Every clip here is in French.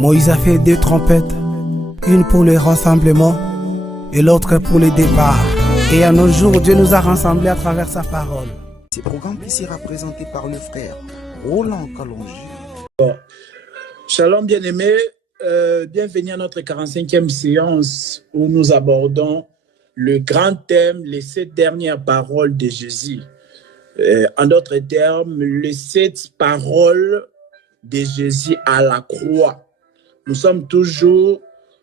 Moïse a fait 2 trompettes, une pour le rassemblement et l'autre pour le départ. Et à nos jours, Dieu nous a rassemblés à travers sa parole. Ce programme sera présenté par le frère Roland Kalonji. Shalom bien-aimés, bienvenue à notre 45e séance où nous abordons le grand thème, les 7 dernières paroles de Jésus. En d'autres termes, les 7 paroles de Jésus à la croix. Nous sommes toujours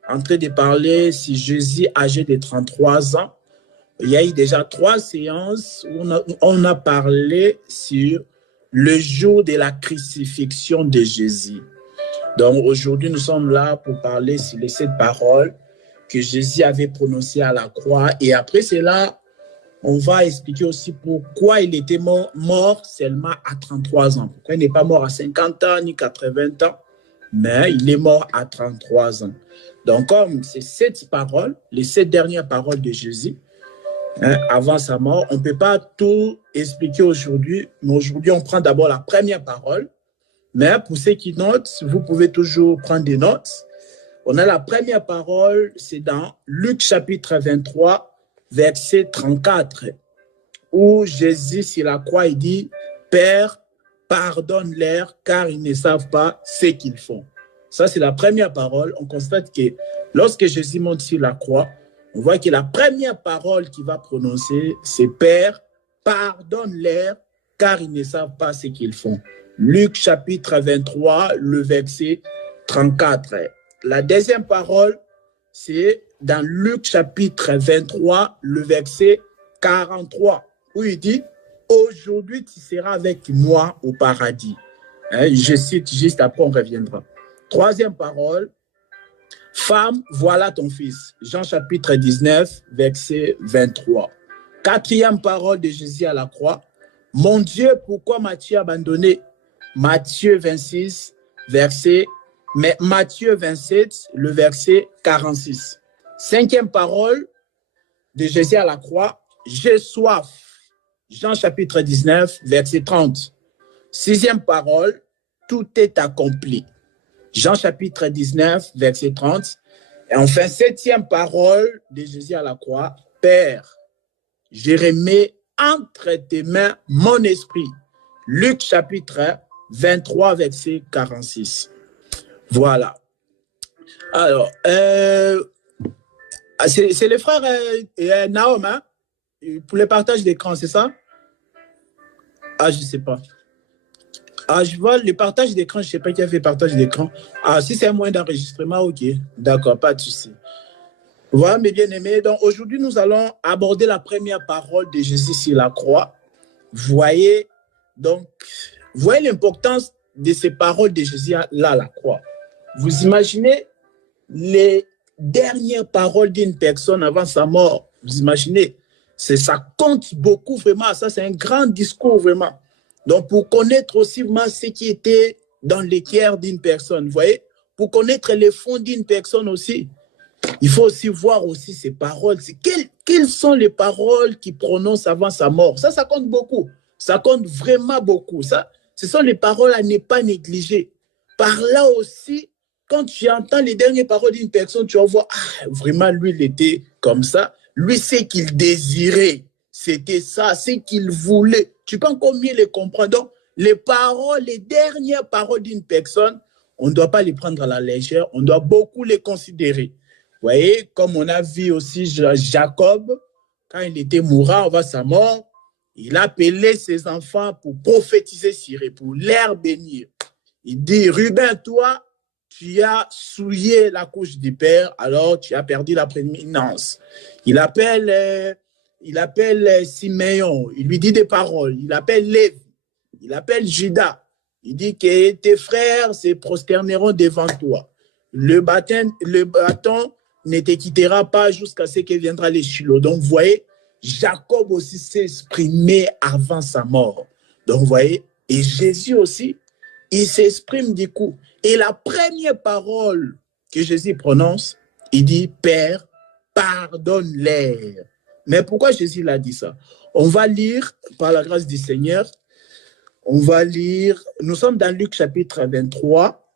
en train de parler si Jésus âgé de 33 ans. Il y a eu déjà 3 séances où on a parlé sur le jour de la crucifixion de Jésus. Donc aujourd'hui, nous sommes là pour parler sur les 7 paroles que Jésus avait prononcées à la croix. Et après cela, on va expliquer aussi pourquoi il était mort seulement à 33 ans. Pourquoi il n'est pas mort à 50 ans ni 80 ans, mais il est mort à 33 ans. Donc comme ces 7 paroles, les 7 dernières paroles de Jésus, avant sa mort, on ne peut pas tout expliquer aujourd'hui, mais aujourd'hui on prend d'abord la première parole. Mais pour ceux qui notent, vous pouvez toujours prendre des notes. On a la première parole, c'est dans Luc chapitre 23, verset 34, où Jésus sur la croix, il dit « Père, pardonne-leur car ils ne savent pas ce qu'ils font. » Ça, c'est la première parole. On constate que lorsque Jésus monte sur la croix, on voit que la première parole qu'il va prononcer, c'est « Père, pardonne-leur car ils ne savent pas ce qu'ils font. » Luc chapitre 23, le verset 34. La deuxième parole, c'est dans Luc chapitre 23, le verset 43, où il dit « Aujourd'hui, tu seras avec moi au paradis. » Je cite juste après, on reviendra. Troisième parole, « Femme, voilà ton fils. » Jean chapitre 19, verset 23. Quatrième parole de Jésus à la croix, « Mon Dieu, pourquoi m'as-tu abandonné ?» Matthieu 26, Matthieu 27, le verset 46. Cinquième parole de Jésus à la croix, j'ai soif. Jean chapitre 19, verset 30. Sixième parole, tout est accompli. Jean chapitre 19, verset 30. Et enfin, septième parole de Jésus à la croix, Père, je remets entre tes mains mon esprit. Luc chapitre 23, verset 46. Voilà. Alors, c'est le frère Naom, hein, pour le partage d'écran, c'est ça? Ah, je ne sais pas. Ah, je vois le partage d'écran, je ne sais pas qui a fait partage d'écran. Ah, si c'est un moyen d'enregistrement, ok. D'accord, pas de souci. Voilà, mes bien-aimés. Donc, aujourd'hui, nous allons aborder la première parole de Jésus sur la croix. Voyez l'importance de ces paroles de Jésus là à la croix. Vous imaginez les dernières paroles d'une personne avant sa mort. Vous imaginez, ça compte beaucoup vraiment. Ça, c'est un grand discours vraiment. Donc, pour connaître aussi vraiment ce qui était dans le cœur d'une personne, vous voyez, pour connaître les fonds d'une personne aussi, il faut aussi voir aussi ces paroles. Quelles sont les paroles qu'il prononce avant sa mort? Ça compte beaucoup. Ça compte vraiment beaucoup. Ça, ce sont les paroles à ne pas négliger. Par là aussi, quand tu entends les dernières paroles d'une personne, tu vas voir, vraiment, lui, il était comme ça. Lui, ce qu'il désirait, c'était ça, ce qu'il voulait. Tu peux encore mieux les comprendre. Donc, les dernières paroles d'une personne, on ne doit pas les prendre à la légère, on doit beaucoup les considérer. Vous voyez, comme on a vu aussi Jacob, quand il était mourant avant sa mort, il appelait ses enfants pour prophétiser sur eux, pour les bénir. Il dit, Ruben, toi, tu as souillé la couche du père, alors tu as perdu la prééminence. Il appelle Siméon, il lui dit des paroles. Il appelle Lévi, il appelle Judas. Il dit que tes frères se prosterneront devant toi. Le bâton ne te quittera pas jusqu'à ce que viendra les Shiloh. Donc, vous voyez, Jacob aussi s'est exprimé avant sa mort. Donc, vous voyez, et Jésus aussi, il s'exprime du coup. Et la première parole que Jésus prononce, il dit, Père, pardonne-leur. Mais pourquoi Jésus l'a dit ça? On va lire, par la grâce du Seigneur, nous sommes dans Luc chapitre 23,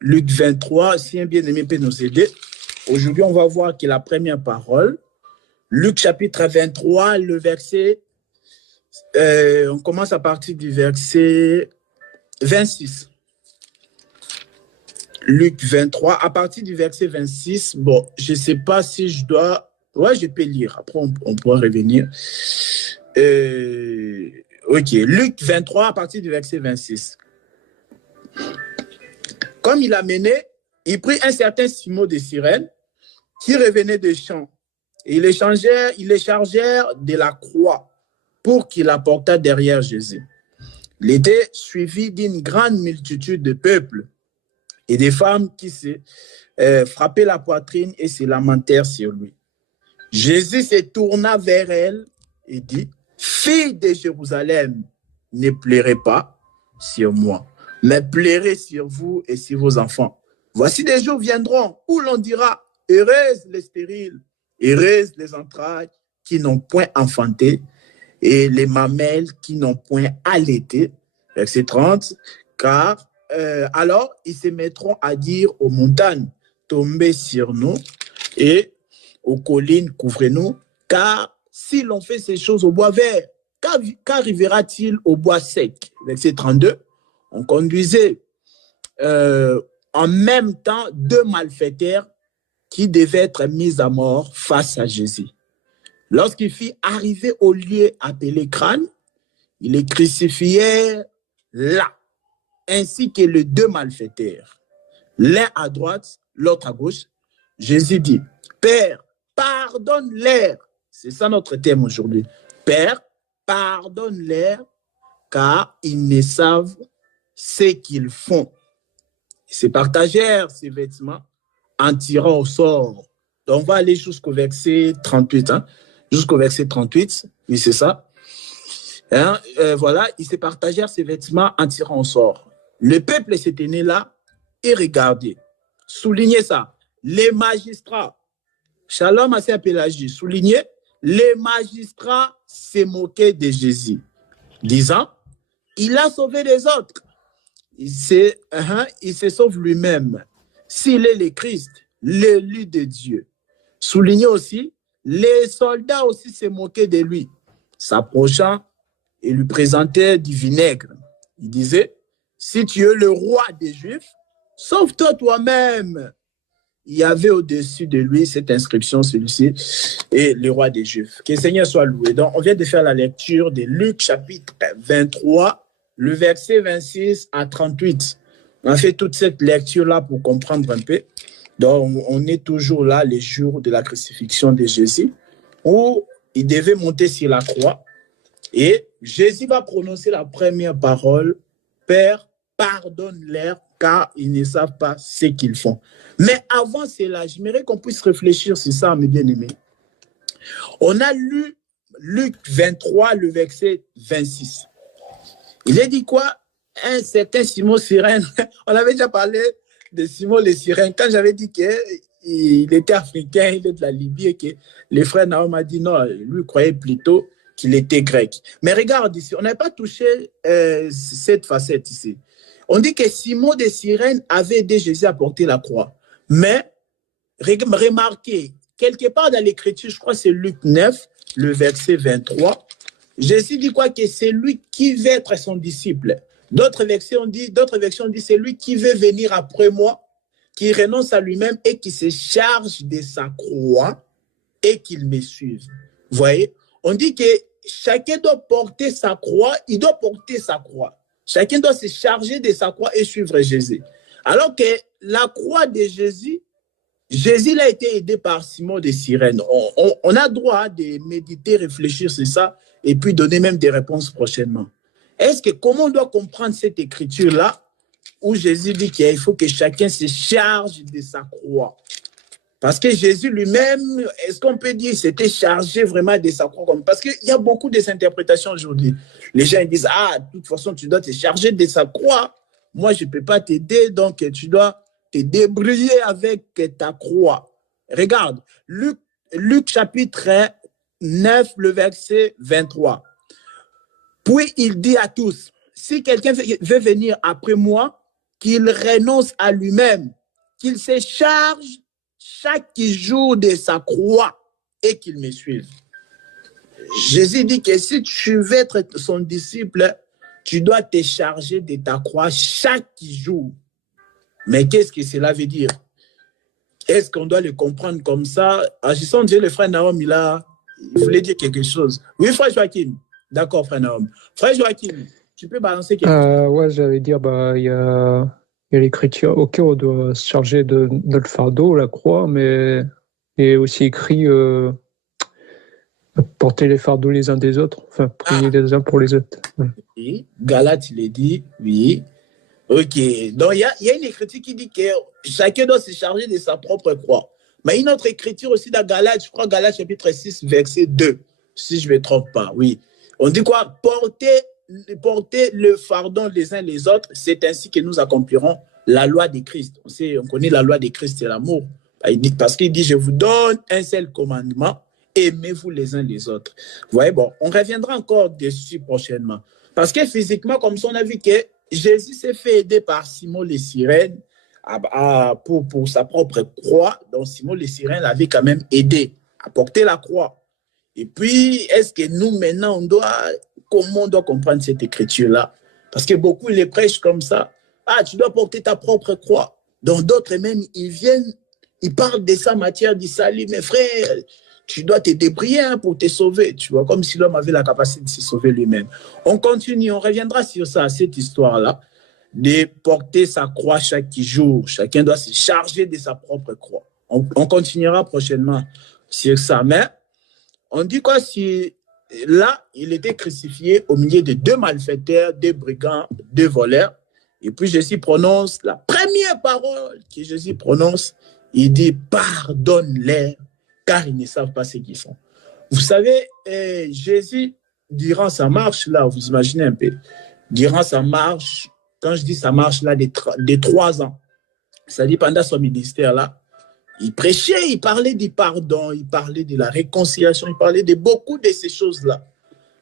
Luc 23, si un bien-aimé peut nous aider. Aujourd'hui, on va voir que la première parole, Luc chapitre 23, le verset, on commence à partir du verset 26. Luc 23, à partir du verset 26, bon, je ne sais pas si je dois... Ouais, je peux lire, après on pourra revenir. Ok, Luc 23, à partir du verset 26. Comme il a mené, il prit un certain Simon de Cyrène qui revenait des champs. Et ils les chargèrent de la croix pour qu'il la portât derrière Jésus. Il était suivi d'une grande multitude de peuples et des femmes qui se frappaient la poitrine et se lamentèrent sur lui. Jésus se tourna vers elle et dit, « Fille de Jérusalem, ne pleurez pas sur moi, mais pleurez sur vous et sur vos enfants. Voici des jours viendront où l'on dira, heureuses les stériles, heureuses les entrailles qui n'ont point enfanté et les mamelles qui n'ont point allaité. » Verset 30. Car alors ils se mettront à dire aux montagnes, tombez sur nous, et aux collines, couvrez-nous, car si l'on fait ces choses au bois vert, qu'arrivera-t-il au bois sec? Verset 32. On conduisait en même temps deux malfaiteurs qui devaient être mis à mort face à Jésus. Lorsqu'il fit arriver au lieu appelé Crâne, ils les crucifièrent là, ainsi que les deux malfaiteurs, l'un à droite, l'autre à gauche. Jésus dit, « Père, pardonne-leur. » C'est ça notre thème aujourd'hui. « Père, pardonne-leur, car ils ne savent ce qu'ils font. » Ils se partagèrent ces vêtements en tirant au sort. Donc, on va aller jusqu'au verset 38. Jusqu'au verset 38, oui, c'est ça. Voilà, ils se partagèrent ces vêtements en tirant au sort. Le peuple se tenait là et regardait. Soulignez ça. Les magistrats, Shalom à Pélagie, soulignez, les magistrats se moquaient de Jésus, disant, il a sauvé les autres. Il se sauve lui-même. S'il est le Christ, l'élu de Dieu. Soulignez aussi, les soldats aussi se moquaient de lui. S'approchant et lui présentaient du vinaigre. Il disait, si tu es le roi des Juifs, sauve-toi toi-même. Il y avait au-dessus de lui cette inscription, celui-ci, et le roi des Juifs. Que le Seigneur soit loué. Donc, on vient de faire la lecture de Luc chapitre 23, le verset 26 à 38. On a fait toute cette lecture-là pour comprendre un peu. Donc, on est toujours là, les jours de la crucifixion de Jésus, où il devait monter sur la croix. Et Jésus va prononcer la première parole, « Père, pardonne-leur, car ils ne savent pas ce qu'ils font. » Mais avant cela, j'aimerais qu'on puisse réfléchir sur ça, mes bien-aimés. On a lu Luc 23, le verset 26. Il est dit quoi? Un certain Simon Cyrène. On avait déjà parlé de Simon le Cyrène. Quand j'avais dit qu'il était africain, il est de la Libye, et que les frères Naom a dit non, lui croyait plutôt qu'il était grec. Mais regarde ici, on n'a pas touché cette facette ici. On dit que Simon de Cyrène avait aidé Jésus à porter la croix. Mais remarquez, quelque part dans l'écriture, je crois que c'est Luc 9, le verset 23, Jésus dit quoi? Que c'est lui qui veut être son disciple. D'autres versions disent, c'est lui qui veut venir après moi, qui renonce à lui-même et qui se charge de sa croix et qu'il me suive. Vous voyez? On dit que chacun doit porter sa croix, il doit porter sa croix. Chacun doit se charger de sa croix et suivre Jésus. Alors que la croix de Jésus, Jésus a été aidé par Simon de Cyrène. On a droit de méditer, réfléchir sur ça et puis donner même des réponses prochainement. Comment on doit comprendre cette écriture-là où Jésus dit qu'il faut que chacun se charge de sa croix? Parce que Jésus lui-même, est-ce qu'on peut dire s'était chargé vraiment de sa croix? Parce qu'il y a beaucoup de interprétations aujourd'hui. Les gens disent, de toute façon, tu dois te charger de sa croix. Moi, je ne peux pas t'aider, donc tu dois te débrouiller avec ta croix. Regarde, Luc chapitre 9, le verset 23. Puis il dit à tous, si quelqu'un veut venir après moi, qu'il renonce à lui-même, qu'il se charge chaque jour de sa croix et qu'il me suive. Jésus dit que si tu veux être son disciple, tu dois te charger de ta croix chaque jour. Mais qu'est-ce que cela veut dire? Est-ce qu'on doit le comprendre comme ça? Agissant Dieu, le frère Naom, il voulait dire quelque chose. Oui, frère Joachim. D'accord, frère Naom. Frère Joachim, tu peux balancer quelque chose? Ouais, j'allais dire, il y a l'écriture. Ok, on doit se charger de notre fardeau, la croix, mais il est aussi écrit porter les fardeaux les uns des autres, enfin, prier les uns pour les autres. Oui, Galate, il est dit, oui. Ok, donc il y a une écriture qui dit que chacun doit se charger de sa propre croix. Mais une autre écriture aussi dans Galate, je crois Galate chapitre 6, verset 2, si je ne me trompe pas, oui. On dit quoi? Porter le fardeau les uns les autres, c'est ainsi que nous accomplirons la loi de Christ. On connaît la loi de Christ, c'est l'amour. Parce qu'il dit, je vous donne un seul commandement, aimez-vous les uns les autres. Vous voyez, bon, on reviendra encore dessus prochainement. Parce que physiquement, comme ça, on a vu que Jésus s'est fait aider par Simon le Cyrène pour sa propre croix. Donc, Simon le Cyrène l'avait quand même aidé à porter la croix. Et puis, est-ce que nous, maintenant, comment on doit comprendre cette écriture-là? Parce que beaucoup les prêchent comme ça. Ah, tu dois porter ta propre croix. Donc, d'autres même, ils parlent de ça en matière du salut. Mais frère, tu dois te débrouiller pour te sauver. Tu vois, comme si l'homme avait la capacité de se sauver lui-même. On continue, on reviendra sur ça, cette histoire-là, de porter sa croix chaque jour. Chacun doit se charger de sa propre croix. On continuera prochainement sur ça. Mais on dit quoi si là, il était crucifié au milieu de 2 malfaiteurs, 2 brigands, 2 voleurs. Et puis Jésus prononce la première parole que Jésus prononce. Il dit « Pardonne-les, car ils ne savent pas ce qu'ils font. » Vous savez, Jésus, durant sa marche, là, vous imaginez un peu, durant sa marche, quand je dis sa marche, là, de 3 ans, c'est-à-dire pendant son ministère, là, il prêchait, il parlait du pardon, il parlait de la réconciliation, il parlait de beaucoup de ces choses-là.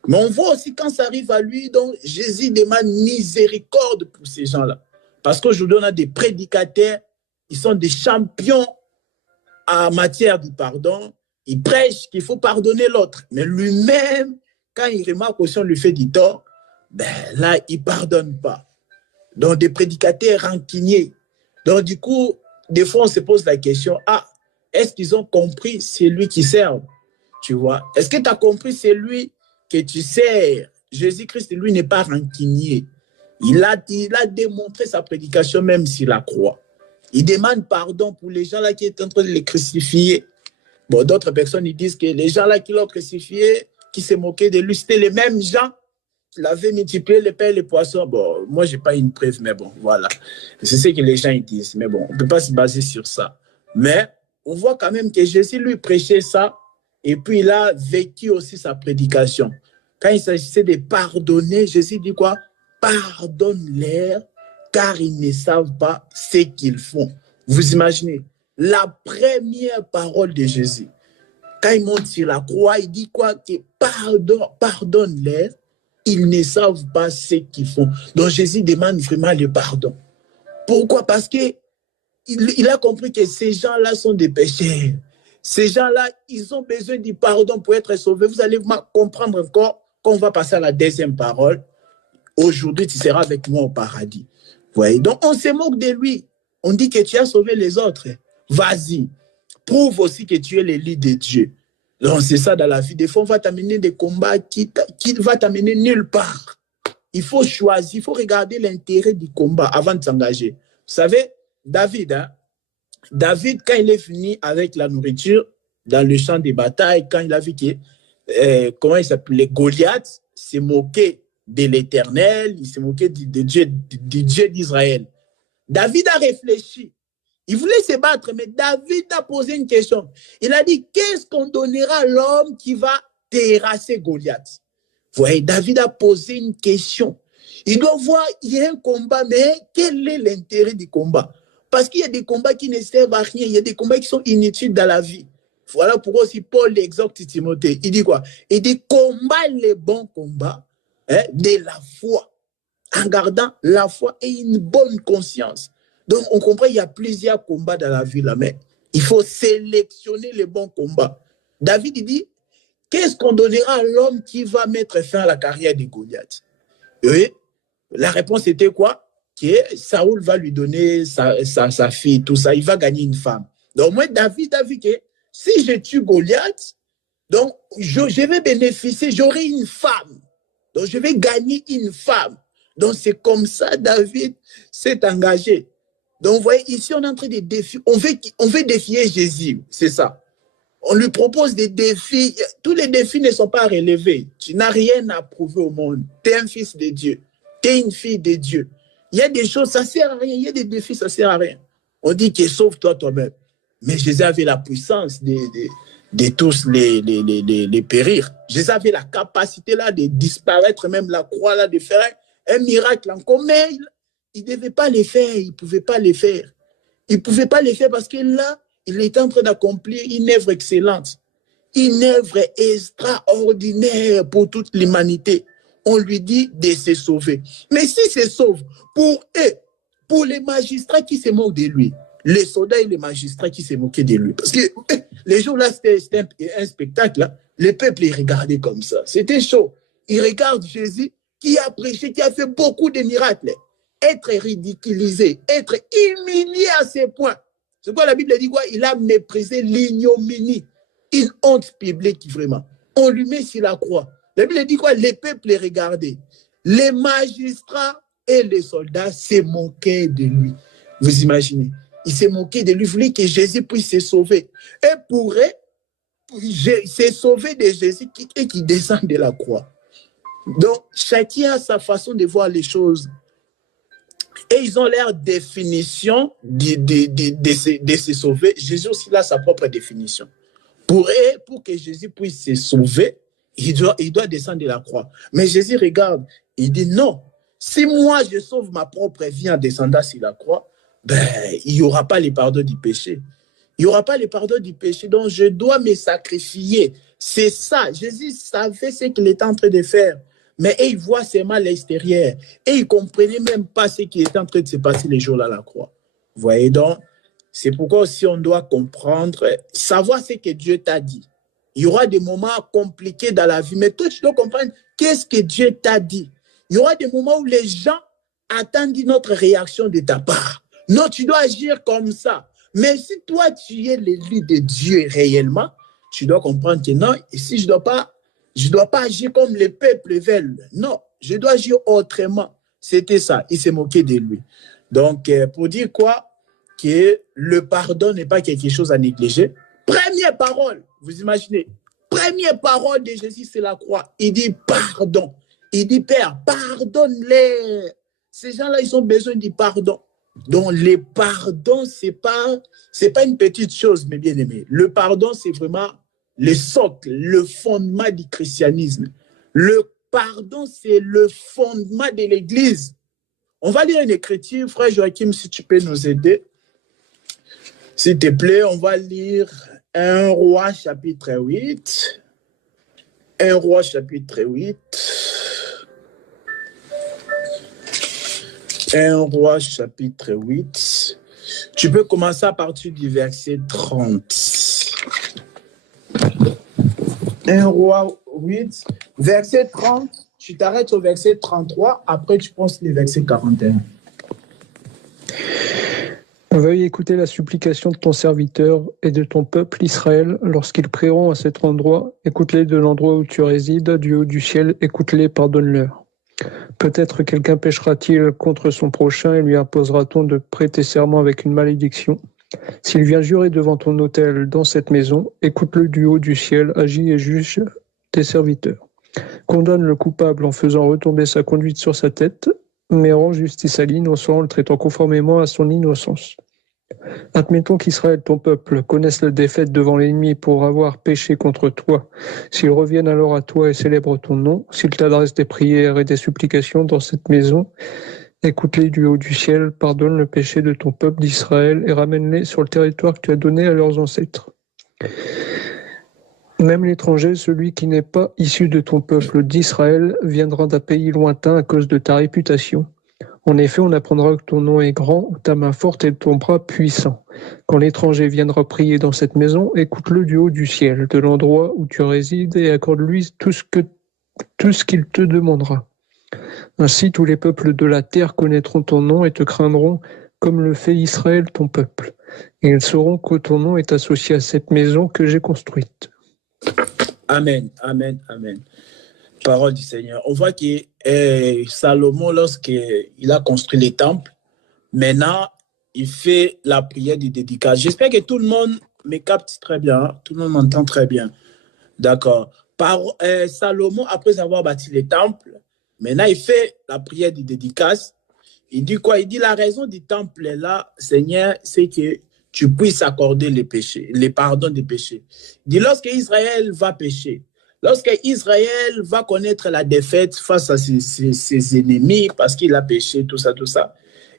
Mais on voit aussi quand ça arrive à lui, donc Jésus demande miséricorde pour ces gens-là. Parce qu'aujourd'hui, on a des prédicateurs, ils sont des champions en matière du pardon. Ils prêchent qu'il faut pardonner l'autre. Mais lui-même, quand il remarque aussi on lui fait du tort, ben là, il ne pardonne pas. Donc, des prédicateurs rancuniers. Donc, du coup, des fois, on se pose la question, est-ce qu'ils ont compris celui qui sert? Tu vois? Est-ce que tu as compris celui que tu sers? Jésus-Christ, lui, n'est pas rancunier. Il a démontré sa prédication même sur la croix. Il demande pardon pour les gens là qui étaient en train de les crucifier. Bon, d'autres personnes, ils disent que les gens là qui l'ont crucifié, qui se moquaient de lui, c'était les mêmes gens qui l'avaient multiplié les pains et les poissons. Bon, moi, je n'ai pas une preuve, mais bon, voilà. C'est ce que les gens ils disent. Mais bon, on ne peut pas se baser sur ça. Mais on voit quand même que Jésus lui prêchait ça et puis il a vécu aussi sa prédication. Quand il s'agissait de pardonner, Jésus dit quoi? Pardonne-les, car ils ne savent pas ce qu'ils font. Vous imaginez, la première parole de Jésus, quand il monte sur la croix, il dit quoi? Que pardonne-les, ils ne savent pas ce qu'ils font. Donc Jésus demande vraiment le pardon. Pourquoi? Parce qu'il a compris que ces gens-là sont des pécheurs. Ces gens-là, ils ont besoin du pardon pour être sauvés. Vous allez comprendre encore quand on va passer à la deuxième parole. Aujourd'hui, tu seras avec moi au paradis. Vous voyez? Donc, on se moque de lui. On dit que tu as sauvé les autres. Vas-y. Prouve aussi que tu es l'élu de Dieu. Donc, c'est ça dans la vie. Des fois, on va t'amener des combats qui vont t'amener nulle part. Il faut choisir, il faut regarder l'intérêt du combat avant de s'engager. Vous savez, David, quand il est venu avec la nourriture dans le champ de bataille, quand il a vu que, comment il s'appelait, Goliath s'est moqué de l'Éternel, il s'est moqué du Dieu d'Israël. David a réfléchi. Il voulait se battre, mais David a posé une question. Il a dit, qu'est-ce qu'on donnera à l'homme qui va terrasser Goliath? Vous voyez, David a posé une question. Il doit voir, il y a un combat, mais quel est l'intérêt du combat? Parce qu'il y a des combats qui ne servent à rien. Il y a des combats qui sont inutiles dans la vie. Voilà pourquoi aussi Paul exhorte Timothée. Il dit quoi? Il dit, combat les bons combats de la foi. en gardant la foi et une bonne conscience. Donc, on comprend qu'il y a plusieurs combats dans la vie, là, mais il faut sélectionner les bons combats. David, il dit, qu'est-ce qu'on donnera à l'homme qui va mettre fin à la carrière de Goliath? Et la réponse était quoi? Que Saoul va lui donner sa fille, tout ça, il va gagner une femme. Donc, moi, David a vu que si je tue Goliath, donc je vais bénéficier, j'aurai une femme. Donc, je vais gagner une femme. Donc, c'est comme ça David s'est engagé. Donc, vous voyez, ici, on est en train de défier. On veut défier Jésus, c'est ça. On lui propose des défis. Tous les défis ne sont pas relevés. Tu n'as rien à prouver au monde. Tu es un fils de Dieu. Tu es une fille de Dieu. Il y a des choses, ça ne sert à rien. Il y a des défis, ça ne sert à rien. On dit que sauve-toi toi-même. Mais Jésus avait la puissance de tous les périr. Jésus avait la capacité là de disparaître, même la croix là, de faire un miracle encore. Mais il ne devait pas le faire. Il ne pouvait pas le faire. Il ne pouvait pas le faire parce que là, il était en train d'accomplir une œuvre excellente, une œuvre extraordinaire pour toute l'humanité. On lui dit de se sauver. Mais s'il se sauve, pour eux, pour les magistrats qui se moquent de lui, les soldats et les magistrats qui se moquaient de lui, parce que les jours là, c'était un spectacle, là, le peuple les regardait comme ça. C'était chaud. Ils regardent Jésus qui a prêché, qui a fait beaucoup de miracles. Être ridiculisé, être humilié à ce point. C'est quoi la Bible dit quoi? Il a méprisé l'ignominie, une honte publique vraiment. On lui met sur la croix. La Bible dit quoi? Les peuples les regardaient. Les magistrats et les soldats se moquaient de lui. Vous imaginez? Ils se moquaient de lui, ils voulaient que Jésus puisse se sauver. Et pour eux, se sauver de Jésus et qui descend de la croix. Donc, chacun a sa façon de voir les choses. Et ils ont leur définition de se sauver. Jésus aussi a sa propre définition. Pour eux, pour que Jésus puisse se sauver, il doit descendre de la croix. Mais Jésus regarde, il dit non. Si moi je sauve ma propre vie en descendant sur la croix, ben, il n'y aura pas le pardon du péché. Il n'y aura pas le pardon du péché. Donc je dois me sacrifier. C'est ça. Jésus savait ce qu'il était en train de faire. Mais il voit seulement l'extérieur. Et il ne comprenait même pas ce qui était en train de se passer les jours-là à la croix. Vous voyez donc, c'est pourquoi aussi on doit comprendre, savoir ce que Dieu t'a dit. Il y aura des moments compliqués dans la vie, mais toi, tu dois comprendre qu'est-ce que Dieu t'a dit. Il y aura des moments où les gens attendent notre réaction de ta part. Non, tu dois agir comme ça. Mais si toi, tu es l'élu de Dieu réellement, tu dois comprendre que non, ici, je ne dois pas agir comme les peuples veulent. Non, je dois agir autrement. C'était ça. Il s'est moqué de lui. Donc, pour dire quoi? Que le pardon n'est pas quelque chose à négliger. Première parole, vous imaginez, première parole de Jésus, c'est la croix. Il dit pardon. Il dit Père, pardonne-les. Ces gens-là, ils ont besoin du pardon. Donc, le pardon, c'est pas une petite chose, mes bien-aimés. Le pardon, c'est vraiment le socle, le fondement du christianisme. Le pardon, c'est le fondement de l'Église. On va lire une écriture, frère Joachim, si tu peux nous aider. S'il te plaît, on va lire 1 Roi chapitre 8. 1 Roi chapitre 8. 1 Roi chapitre 8. Tu peux commencer à partir du verset 30. 1 Roi 8, verset 30. Tu t'arrêtes au verset 33. Après, tu penses les versets 41. Veuille écouter la supplication de ton serviteur et de ton peuple Israël lorsqu'ils prieront à cet endroit. Écoute-les de l'endroit où tu résides, du haut du ciel, écoute-les, pardonne-leur. Peut-être quelqu'un péchera-t-il contre son prochain et lui imposera-t-on de prêter serment avec une malédiction. S'il vient jurer devant ton autel dans cette maison, écoute-le du haut du ciel, agis et juge tes serviteurs. Condamne le coupable en faisant retomber sa conduite sur sa tête, mais rend justice à l'innocent en le traitant conformément à son innocence. Admettons qu'Israël, ton peuple, connaisse la défaite devant l'ennemi pour avoir péché contre toi. S'ils reviennent alors à toi et célèbrent ton nom, s'ils t'adressent des prières et des supplications dans cette maison, écoute-les du haut du ciel, pardonne le péché de ton peuple d'Israël et ramène-les sur le territoire que tu as donné à leurs ancêtres. Même l'étranger, celui qui n'est pas issu de ton peuple d'Israël, viendra d'un pays lointain à cause de ta réputation. En effet, on apprendra que ton nom est grand, ta main forte et ton bras puissant. Quand l'étranger viendra prier dans cette maison, écoute-le du haut du ciel, de l'endroit où tu résides, et accorde-lui tout ce qu'il te demandera. Ainsi, tous les peuples de la terre connaîtront ton nom et te craindront, comme le fait Israël, ton peuple. Et ils sauront que ton nom est associé à cette maison que j'ai construite. Amen, amen, amen. Parole du Seigneur. On voit que Salomon, lorsqu'il a construit les temples, maintenant, il fait la prière de dédicace. J'espère que tout le monde me capte très bien, hein? Tout le monde m'entend très bien. D'accord. Salomon, après avoir bâti les temples, maintenant, il fait la prière de dédicace. Il dit quoi? Il dit la raison du temple est là, Seigneur, c'est que tu puisses accorder les péchés, les pardons des péchés. Il dit lorsque Israël va pécher, lorsque Israël va connaître la défaite face à ses ennemis parce qu'il a péché, tout ça,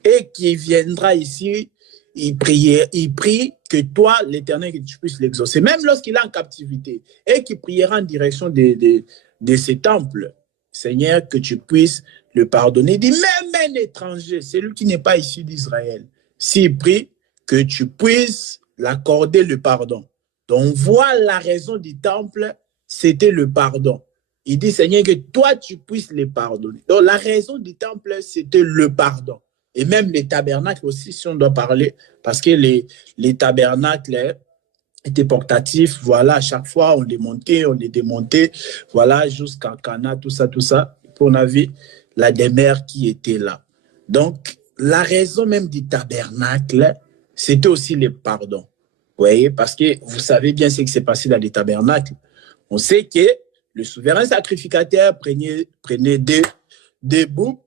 et qu'il viendra ici, il prie que toi, l'Éternel, que tu puisses l'exaucer, même lorsqu'il est en captivité, et qu'il priera en direction de ces temples, Seigneur, que tu puisses le pardonner. Il dit même un étranger, celui qui n'est pas issu d'Israël, s'il prie, que tu puisses l'accorder le pardon. Donc, on voit la raison du temple, c'était le pardon. Il dit, Seigneur, que toi, tu puisses les pardonner. Donc, la raison du temple, c'était le pardon. Et même les tabernacles aussi, si on doit parler, parce que les tabernacles étaient portatifs, voilà, à chaque fois, on les montait, on les démontait, voilà, jusqu'à Cana, tout ça. On avait la demeure qui était là. Donc, la raison même du tabernacle, c'était aussi le pardon. Vous voyez, parce que vous savez bien ce qui s'est passé dans les tabernacles. On sait que le souverain sacrificateur prenait des boucs,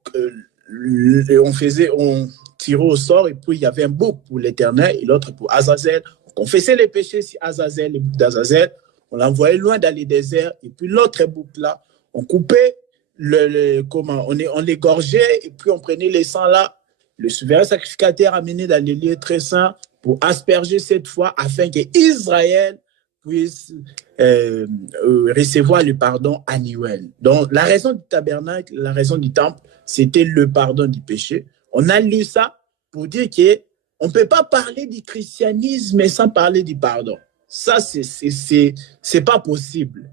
on tirait au sort, et puis il y avait un bouc pour l'Éternel et l'autre pour Azazel. On confessait les péchés sur Azazel, les boucs d'Azazel, on l'envoyait loin dans les déserts, et puis l'autre bouc là, on coupait, on l'égorgeait, et puis on prenait les sangs là, le souverain sacrificateur amené dans les lieux très saints pour asperger cette fois afin que Israël puisse recevoir le pardon annuel. Donc, la raison du tabernacle, la raison du temple, c'était le pardon du péché. On a lu ça pour dire qu'on ne peut pas parler du christianisme sans parler du pardon. Ça, c'est pas possible.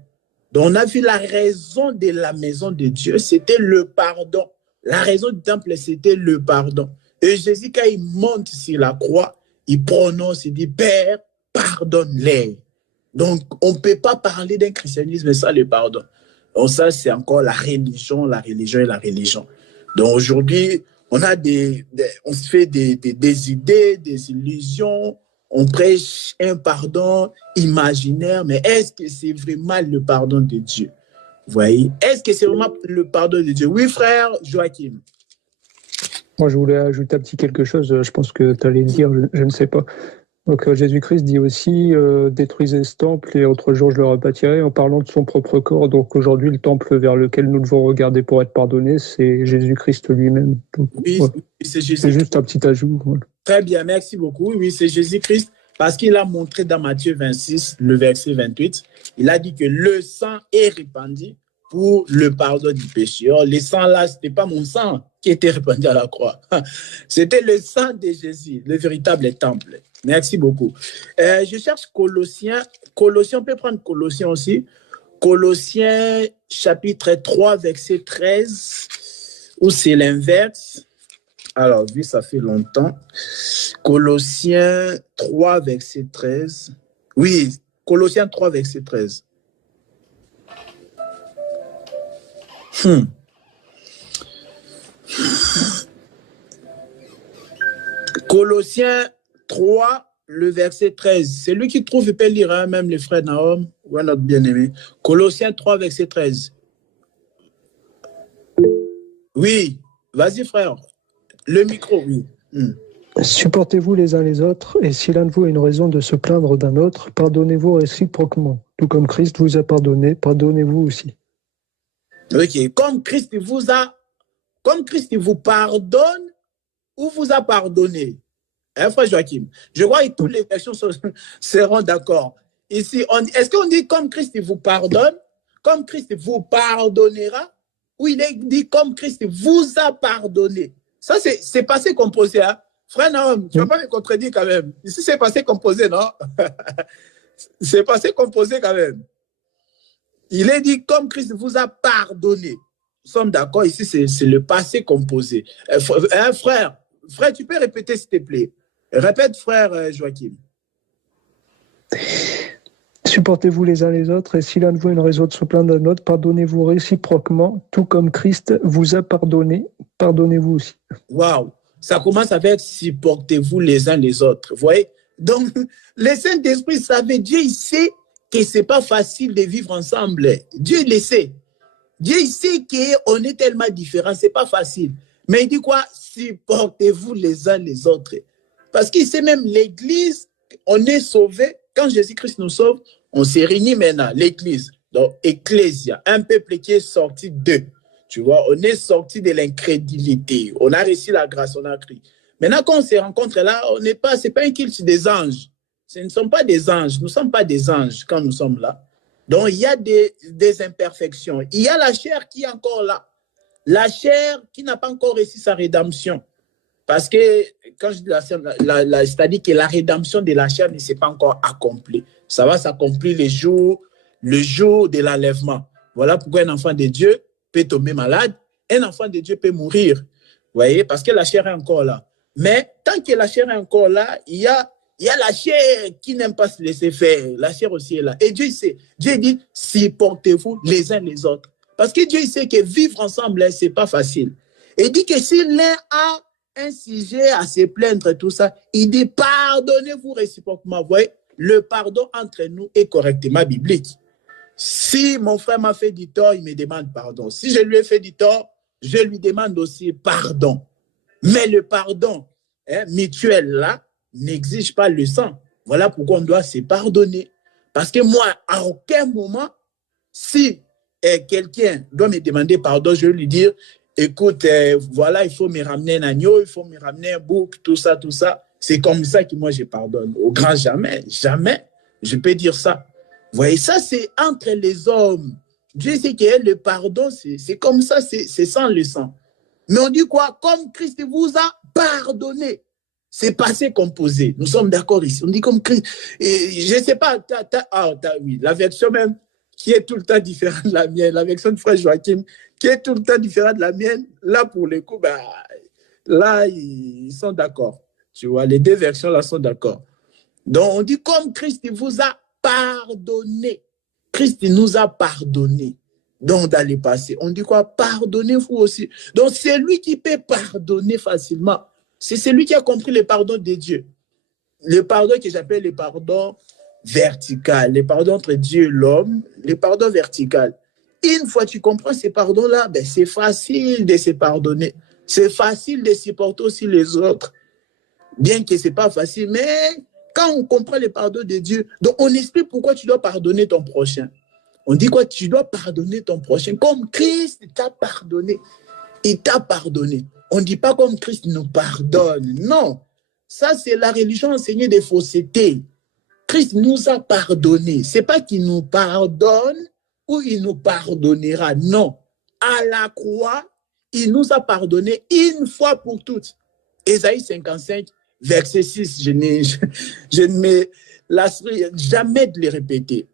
Donc, on a vu la raison de la maison de Dieu, c'était le pardon. La raison du temple, c'était le pardon. Et Jésus, quand il monte sur la croix, il prononce, il dit, Père, pardonne-les. Donc, on ne peut pas parler d'un christianisme sans le pardon. Donc, ça, c'est encore la religion. Donc, aujourd'hui, on se fait des idées, des illusions, on prêche un pardon imaginaire, mais est-ce que c'est vraiment le pardon de Dieu? Vous voyez? Est-ce que c'est vraiment le pardon de Dieu? Oui, frère Joachim. Moi, je voulais ajouter un petit quelque chose. Je pense que tu allais le dire, je ne sais pas. Donc, Jésus-Christ dit aussi détruisez ce temple et autre jour je le rebâtirai, en parlant de son propre corps. Donc, aujourd'hui, le temple vers lequel nous devons regarder pour être pardonnés, c'est Jésus-Christ lui-même. Donc, oui, ouais. C'est Jésus. C'est juste un petit ajout. Voilà. Très bien, merci beaucoup. Oui, c'est Jésus-Christ, parce qu'il a montré dans Matthieu 26, le verset 28, il a dit que le sang est répandu pour le pardon du péché. Or, le sang là, ce n'était pas mon sang qui était répandu à la croix. C'était le sang de Jésus, le véritable temple. Merci beaucoup. Je cherche Colossiens. On peut prendre Colossiens aussi. Colossiens chapitre 3, verset 13, ou c'est l'inverse. Alors, oui, ça fait longtemps. Colossiens 3, verset 13. Oui, Colossiens 3, verset 13. Colossiens 3, le verset 13. C'est lui qui trouve, il peut lire, hein, même les frères Nahom, ou un autre bien-aimé. Colossiens 3, verset 13. Oui, vas-y, frère. Le micro, oui. Supportez-vous les uns les autres, et si l'un de vous a une raison de se plaindre d'un autre, pardonnez-vous réciproquement. Tout comme Christ vous a pardonné, pardonnez-vous aussi. Ok, comme Christ vous pardonne ou vous a pardonné. Hein, frère Joachim? Je crois que toutes les versions seront d'accord. Ici, est-ce qu'on dit comme Christ vous pardonne, comme Christ vous pardonnera, ou il est dit comme Christ vous a pardonné? Ça, c'est passé composé. Hein? Frère Naum, tu ne vas pas me contredire quand même. Ici, c'est passé composé, non? C'est passé composé quand même. Il est dit comme Christ vous a pardonné. Nous sommes d'accord, ici, c'est le passé composé. Frère, tu peux répéter, s'il te plaît. Répète, frère Joachim. Supportez-vous les uns les autres, et si l'un de vous a une raison de se plaindre d'un autre, pardonnez-vous réciproquement, tout comme Christ vous a pardonné, pardonnez-vous aussi. Waouh, ça commence avec supportez-vous les uns les autres. Vous voyez? Donc, le Saint-Esprit savait, Dieu il sait que ce n'est pas facile de vivre ensemble. Dieu il le sait. Dieu il sait qu'on est tellement différents, ce n'est pas facile. Mais il dit quoi? Supportez-vous les uns les autres. Parce qu'il sait même l'Église, on est sauvé. Quand Jésus-Christ nous sauve, on s'est réunis maintenant, l'Église. Donc, Ecclésia, un peuple qui est sorti d'eux. Tu vois, on est sorti de l'incrédulité. On a reçu la grâce, on a crié. Maintenant, quand on se rencontre là, on n'est pas, c'est pas un culte des anges. Ce ne sont pas des anges. Nous ne sommes pas des anges quand nous sommes là. Donc, il y a des imperfections. Il y a la chair qui est encore là. La chair qui n'a pas encore reçu sa rédemption. Parce que, quand je dis c'est-à-dire que la rédemption de la chair ne s'est pas encore accomplie. Ça va s'accomplir le jour de l'enlèvement. Voilà pourquoi un enfant de Dieu peut tomber malade, un enfant de Dieu peut mourir. Vous voyez, parce que la chair est encore là. Mais tant que la chair est encore là, il y a la chair qui n'aime pas se laisser faire. La chair aussi est là. Et Dieu sait. Dieu dit, supportez-vous les uns les autres. Parce que Dieu sait que vivre ensemble, ce n'est pas facile. Et il dit que si l'un a un sujet à se plaindre, tout ça, il dit pardonnez-vous réciproquement. Vous voyez, le pardon entre nous est correctement biblique. Si mon frère m'a fait du tort, il me demande pardon. Si je lui ai fait du tort, je lui demande aussi pardon. Mais le pardon mutuel là n'exige pas le sang. Voilà pourquoi on doit se pardonner. Parce que moi, à aucun moment, si quelqu'un doit me demander pardon, je vais lui dire écoute, voilà, il faut me ramener un agneau, il faut me ramener un bouc, tout ça. C'est comme ça que moi, je pardonne. Au grand jamais, je peux dire ça. Vous voyez, ça, c'est entre les hommes. Dieu sait que le pardon, c'est comme ça, c'est sans le sang. Mais on dit quoi? Comme Christ vous a pardonné. C'est passé composé. Nous sommes d'accord ici. On dit comme Christ. Et je ne sais pas, oui, la version même qui est tout le temps différente de la mienne, la version de frère Joachim, qui est tout le temps différente de la mienne, là, pour le coup, là, ils sont d'accord. Tu vois, les deux versions, là, sont d'accord. Donc, on dit comme Christ vous a pardonné. Christ nous a pardonné. Donc, dans le passé, on dit quoi? Pardonnez-vous aussi. Donc, c'est lui qui peut pardonner facilement. C'est celui qui a compris le pardon de Dieu. Le pardon que j'appelle le pardon vertical, le pardon entre Dieu et l'homme, le pardon vertical. Une fois que tu comprends ces pardons-là, c'est facile de se pardonner. C'est facile de supporter aussi les autres. Bien que ce n'est pas facile, mais quand on comprend le pardon de Dieu, donc on explique pourquoi tu dois pardonner ton prochain. On dit quoi? Tu dois pardonner ton prochain comme Christ t'a pardonné. Il t'a pardonné. On ne dit pas comme Christ nous pardonne. Non. Ça, c'est la religion enseignée des faussetés. Christ nous a pardonné. Ce n'est pas qu'il nous pardonne ou il nous pardonnera. Non. À la croix, il nous a pardonné une fois pour toutes. Ésaïe 55, verset 6. Je ne me lasserai jamais de les répéter.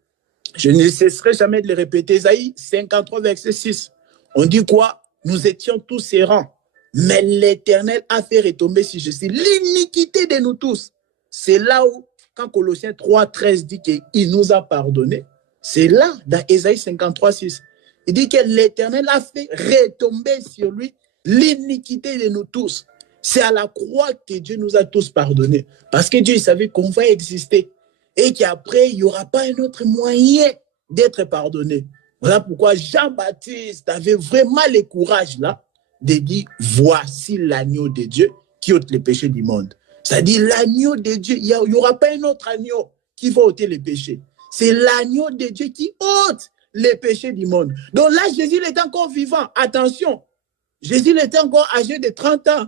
Je ne cesserai jamais de les répéter. Ésaïe 53, verset 6. On dit quoi? Nous étions tous errants. Mais l'Éternel a fait retomber sur Jésus l'iniquité de nous tous. C'est là où, quand Colossiens 3, 13 dit qu'il nous a pardonné, c'est là, dans Ésaïe 53, 6. Il dit que l'Éternel a fait retomber sur lui l'iniquité de nous tous. C'est à la croix que Dieu nous a tous pardonnés. Parce que Dieu il savait qu'on va exister. Et qu'après, il n'y aura pas un autre moyen d'être pardonné. Voilà pourquoi Jean-Baptiste avait vraiment le courage là de dire, voici l'agneau de Dieu qui ôte les péchés du monde. C'est-à-dire l'agneau de Dieu, il n'y aura pas un autre agneau qui va ôter les péchés. C'est l'agneau de Dieu qui ôte les péchés du monde. Donc là, Jésus est encore vivant. Attention, Jésus était encore âgé de 30 ans.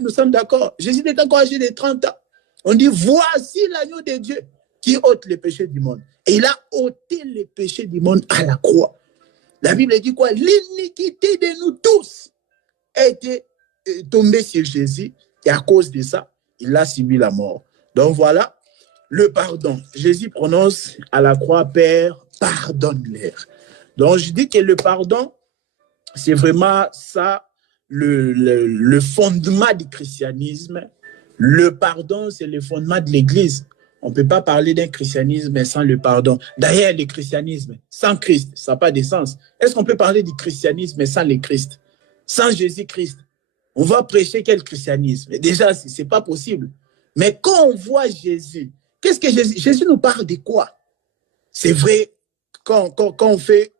Nous sommes d'accord. Jésus est encore âgé de 30 ans. On dit, voici l'agneau de Dieu. qui ôte les péchés du monde. Et il a ôté les péchés du monde à la croix. La Bible dit quoi? L'iniquité de nous tous a été tombée sur Jésus et à cause de ça, il a subi la mort. Donc voilà, le pardon. Jésus prononce à la croix, Père, pardonne-leur. Donc je dis que le pardon, c'est vraiment ça, le fondement du christianisme. Le pardon, c'est le fondement de l'Église. On ne peut pas parler d'un christianisme sans le pardon. D'ailleurs, le christianisme sans Christ, ça n'a pas de sens. Est-ce qu'on peut parler du christianisme sans le Christ? Sans Jésus-Christ? On va prêcher quel christianisme? Et déjà, ce n'est pas possible. Mais quand on voit Jésus, qu'est-ce que Jésus nous parle de quoi? C'est vrai, quand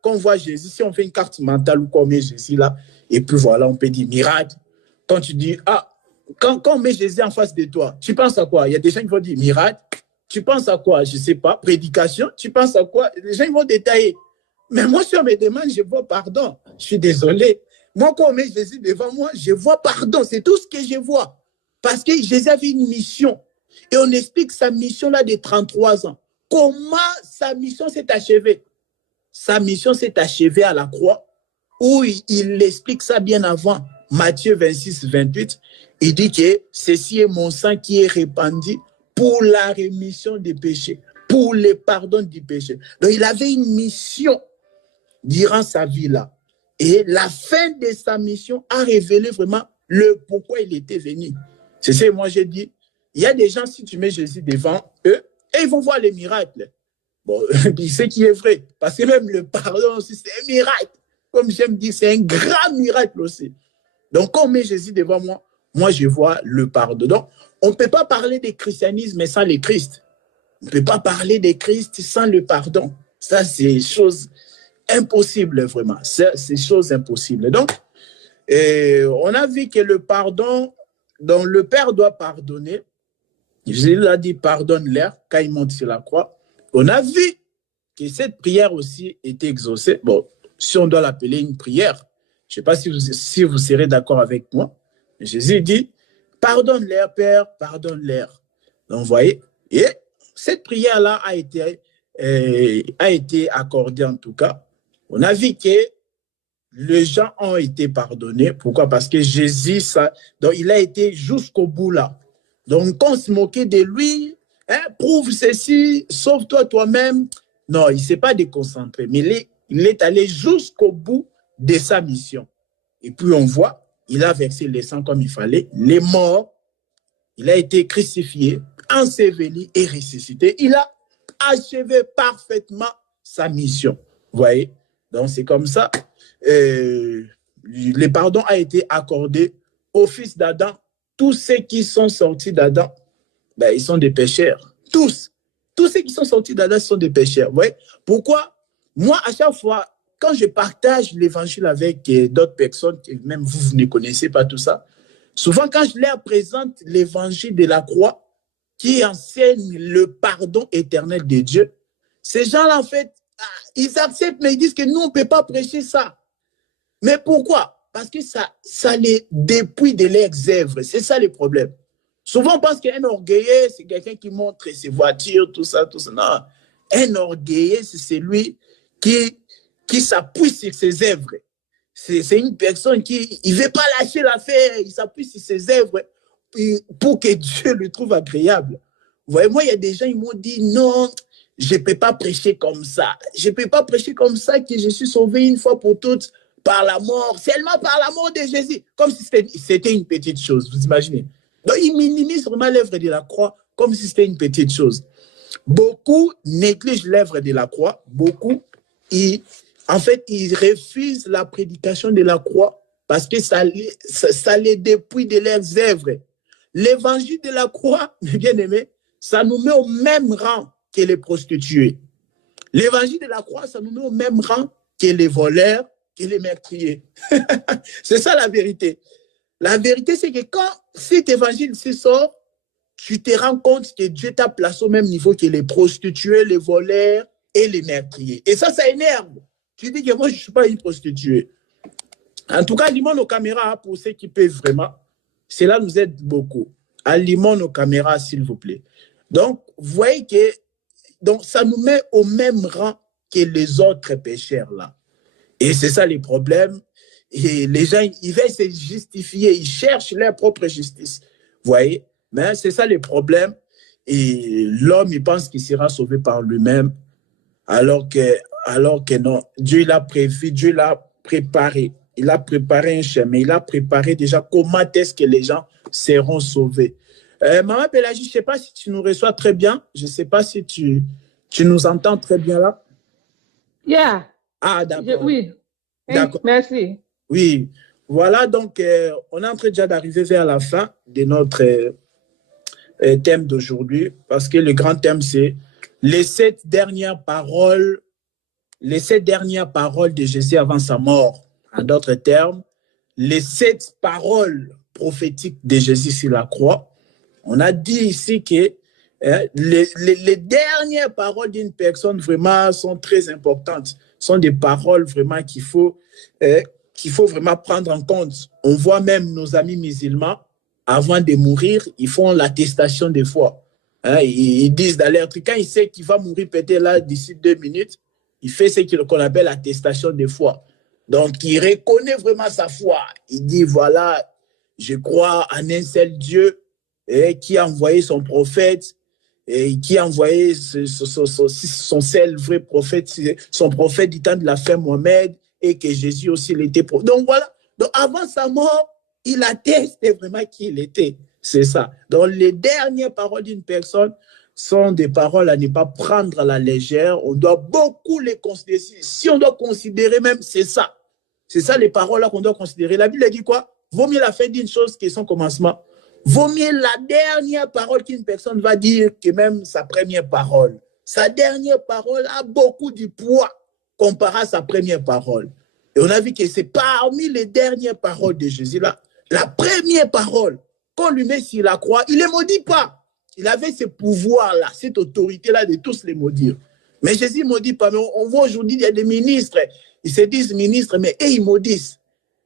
on voit Jésus, si on fait une carte mentale ou qu'on met Jésus là, et puis voilà, on peut dire miracle. Quand tu dis, quand on met Jésus en face de toi, tu penses à quoi? Il y a des gens qui vont dire miracle. Tu penses à quoi? Je ne sais pas. Prédication, tu penses à quoi? Les gens ils vont détailler. Mais moi, si on me demande, je vois pardon. Je suis désolé. Moi, quand on met Jésus devant moi, je vois pardon. C'est tout ce que je vois. Parce que Jésus avait une mission. Et on explique sa mission là de 33 ans. Comment sa mission s'est achevée? Sa mission s'est achevée à la croix, où il explique ça bien avant. Matthieu 26, 28, il dit que ceci est mon sang qui est répandu pour la rémission des péchés, pour le pardon du péché. Donc, il avait une mission durant sa vie là. Et la fin de sa mission a révélé vraiment le pourquoi il était venu. C'est ça que moi j'ai dit. Il y a des gens, si tu mets Jésus devant eux, et ils vont voir les miracles. Bon, c'est qui est vrai. Parce que même le pardon aussi, c'est un miracle. Comme j'aime dire, c'est un grand miracle aussi. Donc, quand on met Jésus devant moi, moi je vois le pardon. Donc, on ne peut pas parler de christianisme sans le Christ. On ne peut pas parler de Christ sans le pardon. Ça, c'est chose impossible, vraiment. C'est chose impossible. Donc, on a vu que le pardon, dont le Père doit pardonner, Jésus a dit pardonne-leur quand il monte sur la croix. On a vu que cette prière aussi était exaucée. Bon, si on doit l'appeler une prière, je ne sais pas si vous serez d'accord avec moi. Jésus dit, pardonne-leur, Père, pardonne-leur. Donc, vous voyez, et cette prière-là a été accordée en tout cas. On a vu que les gens ont été pardonnés. Pourquoi? Parce que Jésus, donc il a été jusqu'au bout là. Donc, quand on se moquait de lui, prouve ceci, sauve-toi toi-même. Non, il ne s'est pas déconcentré, mais il est allé jusqu'au bout de sa mission. Et puis on voit, il a versé le sang comme il fallait, il est mort, il a été crucifié, enseveli et ressuscité. Il a achevé parfaitement sa mission. Vous voyez? Donc c'est comme ça. Le pardon a été accordé au fils d'Adam. Tous ceux qui sont sortis d'Adam, ben, ils sont des pécheurs. Tous ceux qui sont sortis d'Adam sont des pécheurs. Vous voyez? Pourquoi? Moi, à chaque fois, quand je partage l'évangile avec d'autres personnes, même vous ne connaissez pas tout ça, souvent quand je leur présente l'évangile de la croix, qui enseigne le pardon éternel de Dieu, ces gens-là, en fait, ils acceptent, mais ils disent que nous, on ne peut pas prêcher ça. Mais pourquoi? Parce que ça les dépouille de leurs œuvres. C'est ça le problème. Souvent, on pense qu'un orgueilleux, c'est quelqu'un qui montre ses voitures, tout ça, tout ça. Non, un orgueilleux, c'est celui qui s'appuie sur ses œuvres. C'est une personne qui ne veut pas lâcher l'affaire, il s'appuie sur ses œuvres pour que Dieu le trouve agréable. Vous voyez, moi, il y a des gens, ils m'ont dit, non, je ne peux pas prêcher comme ça. Je ne peux pas prêcher comme ça que je suis sauvé une fois pour toutes par la mort, seulement par la mort de Jésus. Comme si c'était une petite chose, vous imaginez. Donc, ils minimisent vraiment l'œuvre de la croix comme si c'était une petite chose. Beaucoup négligent l'œuvre de la croix. Beaucoup, ils refusent la prédication de la croix parce que ça les dépouille de leurs œuvres. L'évangile de la croix, mes bien-aimés, ça nous met au même rang que les prostituées. L'évangile de la croix, ça nous met au même rang que les voleurs, que les meurtriers. C'est ça la vérité. La vérité, c'est que quand cet évangile sort, tu te rends compte que Dieu t'a placé au même niveau que les prostituées, les voleurs et les meurtriers. Et ça énerve. Tu dis que moi, je ne suis pas une prostituée. En tout cas, allumons nos caméras pour ceux qui peuvent vraiment. Cela nous aide beaucoup. Allumons nos caméras, s'il vous plaît. Donc, vous voyez que Donc, ça nous met au même rang que les autres pécheurs là. Et c'est ça les problèmes. Et les gens, ils veulent se justifier, ils cherchent leur propre justice. Vous voyez? Mais c'est ça les problèmes. Et l'homme, il pense qu'il sera sauvé par lui-même, alors que non. Dieu l'a prévu, Dieu l'a préparé. Il a préparé un chemin. Il a préparé déjà comment est-ce que les gens seront sauvés. Maman Pélagie, je ne sais pas si tu nous reçois très bien. Je ne sais pas si tu nous entends très bien là. Yeah. Ah, d'accord. Oui. D'accord. Merci. Oui. Voilà, donc, on est en train déjà d'arriver vers la fin de notre thème d'aujourd'hui, parce que le grand thème, c'est les 7 dernières paroles de Jésus avant sa mort. En d'autres termes, les 7 paroles prophétiques de Jésus sur la croix. On a dit ici que les dernières paroles d'une personne vraiment sont très importantes. Sont des paroles vraiment qu'il faut vraiment prendre en compte. On voit même nos amis musulmans, avant de mourir, ils font l'attestation de foi. Ils disent dans l'air, quand il sait qu'il va mourir peut-être là d'ici 2 minutes, il fait ce qu'on appelle l'attestation de foi. Donc, il reconnaît vraiment sa foi. Il dit, voilà, je crois en un seul Dieu qui a envoyé son prophète et qui a envoyé son seul vrai prophète, son prophète du temps de la fin, Mohamed, et que Jésus aussi l'était. Donc, voilà. Donc, avant sa mort, il atteste vraiment qui il était. C'est ça. Donc, les dernières paroles d'une personne sont des paroles à ne pas prendre à la légère. On doit beaucoup les considérer. Si on doit considérer même, c'est ça. C'est ça les paroles là qu'on doit considérer. La Bible dit quoi? Vaut mieux la fin d'une chose que son commencement. Vaut mieux la dernière parole qu'une personne va dire que même sa première parole. Sa dernière parole a beaucoup de poids comparé à sa première parole. Et on a vu que c'est parmi les dernières paroles de Jésus là, la première parole qu'on lui met sur la croix, il ne les maudit pas. Il avait ce pouvoir-là, cette autorité-là de tous les maudire. Mais Jésus ne maudit pas. Mais on voit aujourd'hui, il y a des ministres, ils se disent ministres, mais ils maudissent.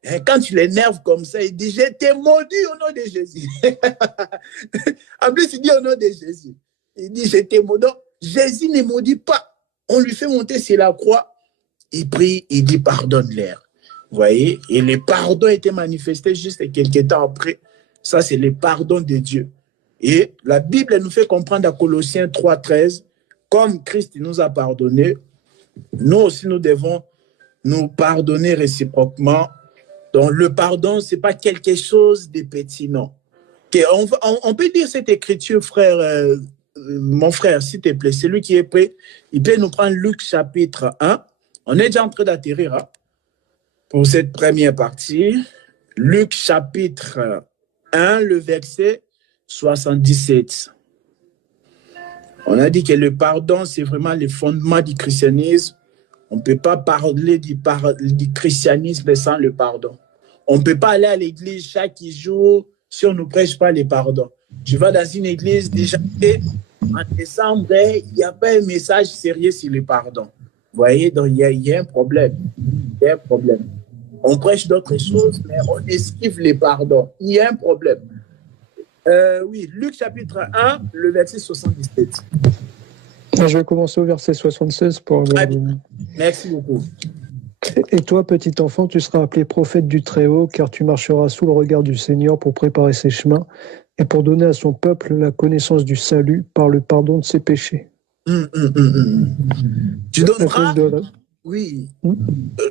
Et quand tu l'énerves comme ça, il dit, je t'ai maudit au nom de Jésus. En plus, il dit au nom de Jésus. Il dit, je t'ai maudit. Jésus ne maudit pas. On lui fait monter sur la croix. Il prie, il dit, pardonne-leur. Vous voyez? Et le pardon était manifesté juste quelques temps après. Ça, c'est le pardon de Dieu. Et la Bible nous fait comprendre à Colossiens 3,13, comme Christ nous a pardonné, nous aussi, nous devons nous pardonner réciproquement. Donc, le pardon, ce n'est pas quelque chose de petit, non. On peut dire cette écriture, frère, mon frère, s'il te plaît, celui qui est prêt, il peut nous prendre Luc chapitre 1. On est déjà en train d'atterrir pour cette première partie. Luc chapitre 1, le verset 77. On a dit que le pardon, c'est vraiment le fondement du christianisme. On ne peut pas parler du christianisme sans le pardon. On ne peut pas aller à l'église chaque jour si on ne prêche pas le pardon. Je vais dans une église déjà en décembre, il n'y a pas un message sérieux sur le pardon. Vous voyez, donc il y a un problème. Il y a un problème. On prêche d'autres choses, mais on esquive les pardons. Il y a un problème. Oui, Luc chapitre 1, le verset 77. Je vais commencer au verset 76 pour... Merci beaucoup. Et toi, petit enfant, tu seras appelé prophète du Très-Haut, car tu marcheras sous le regard du Seigneur pour préparer ses chemins et pour donner à son peuple la connaissance du salut par le pardon de ses péchés. Tu donneras... Oui.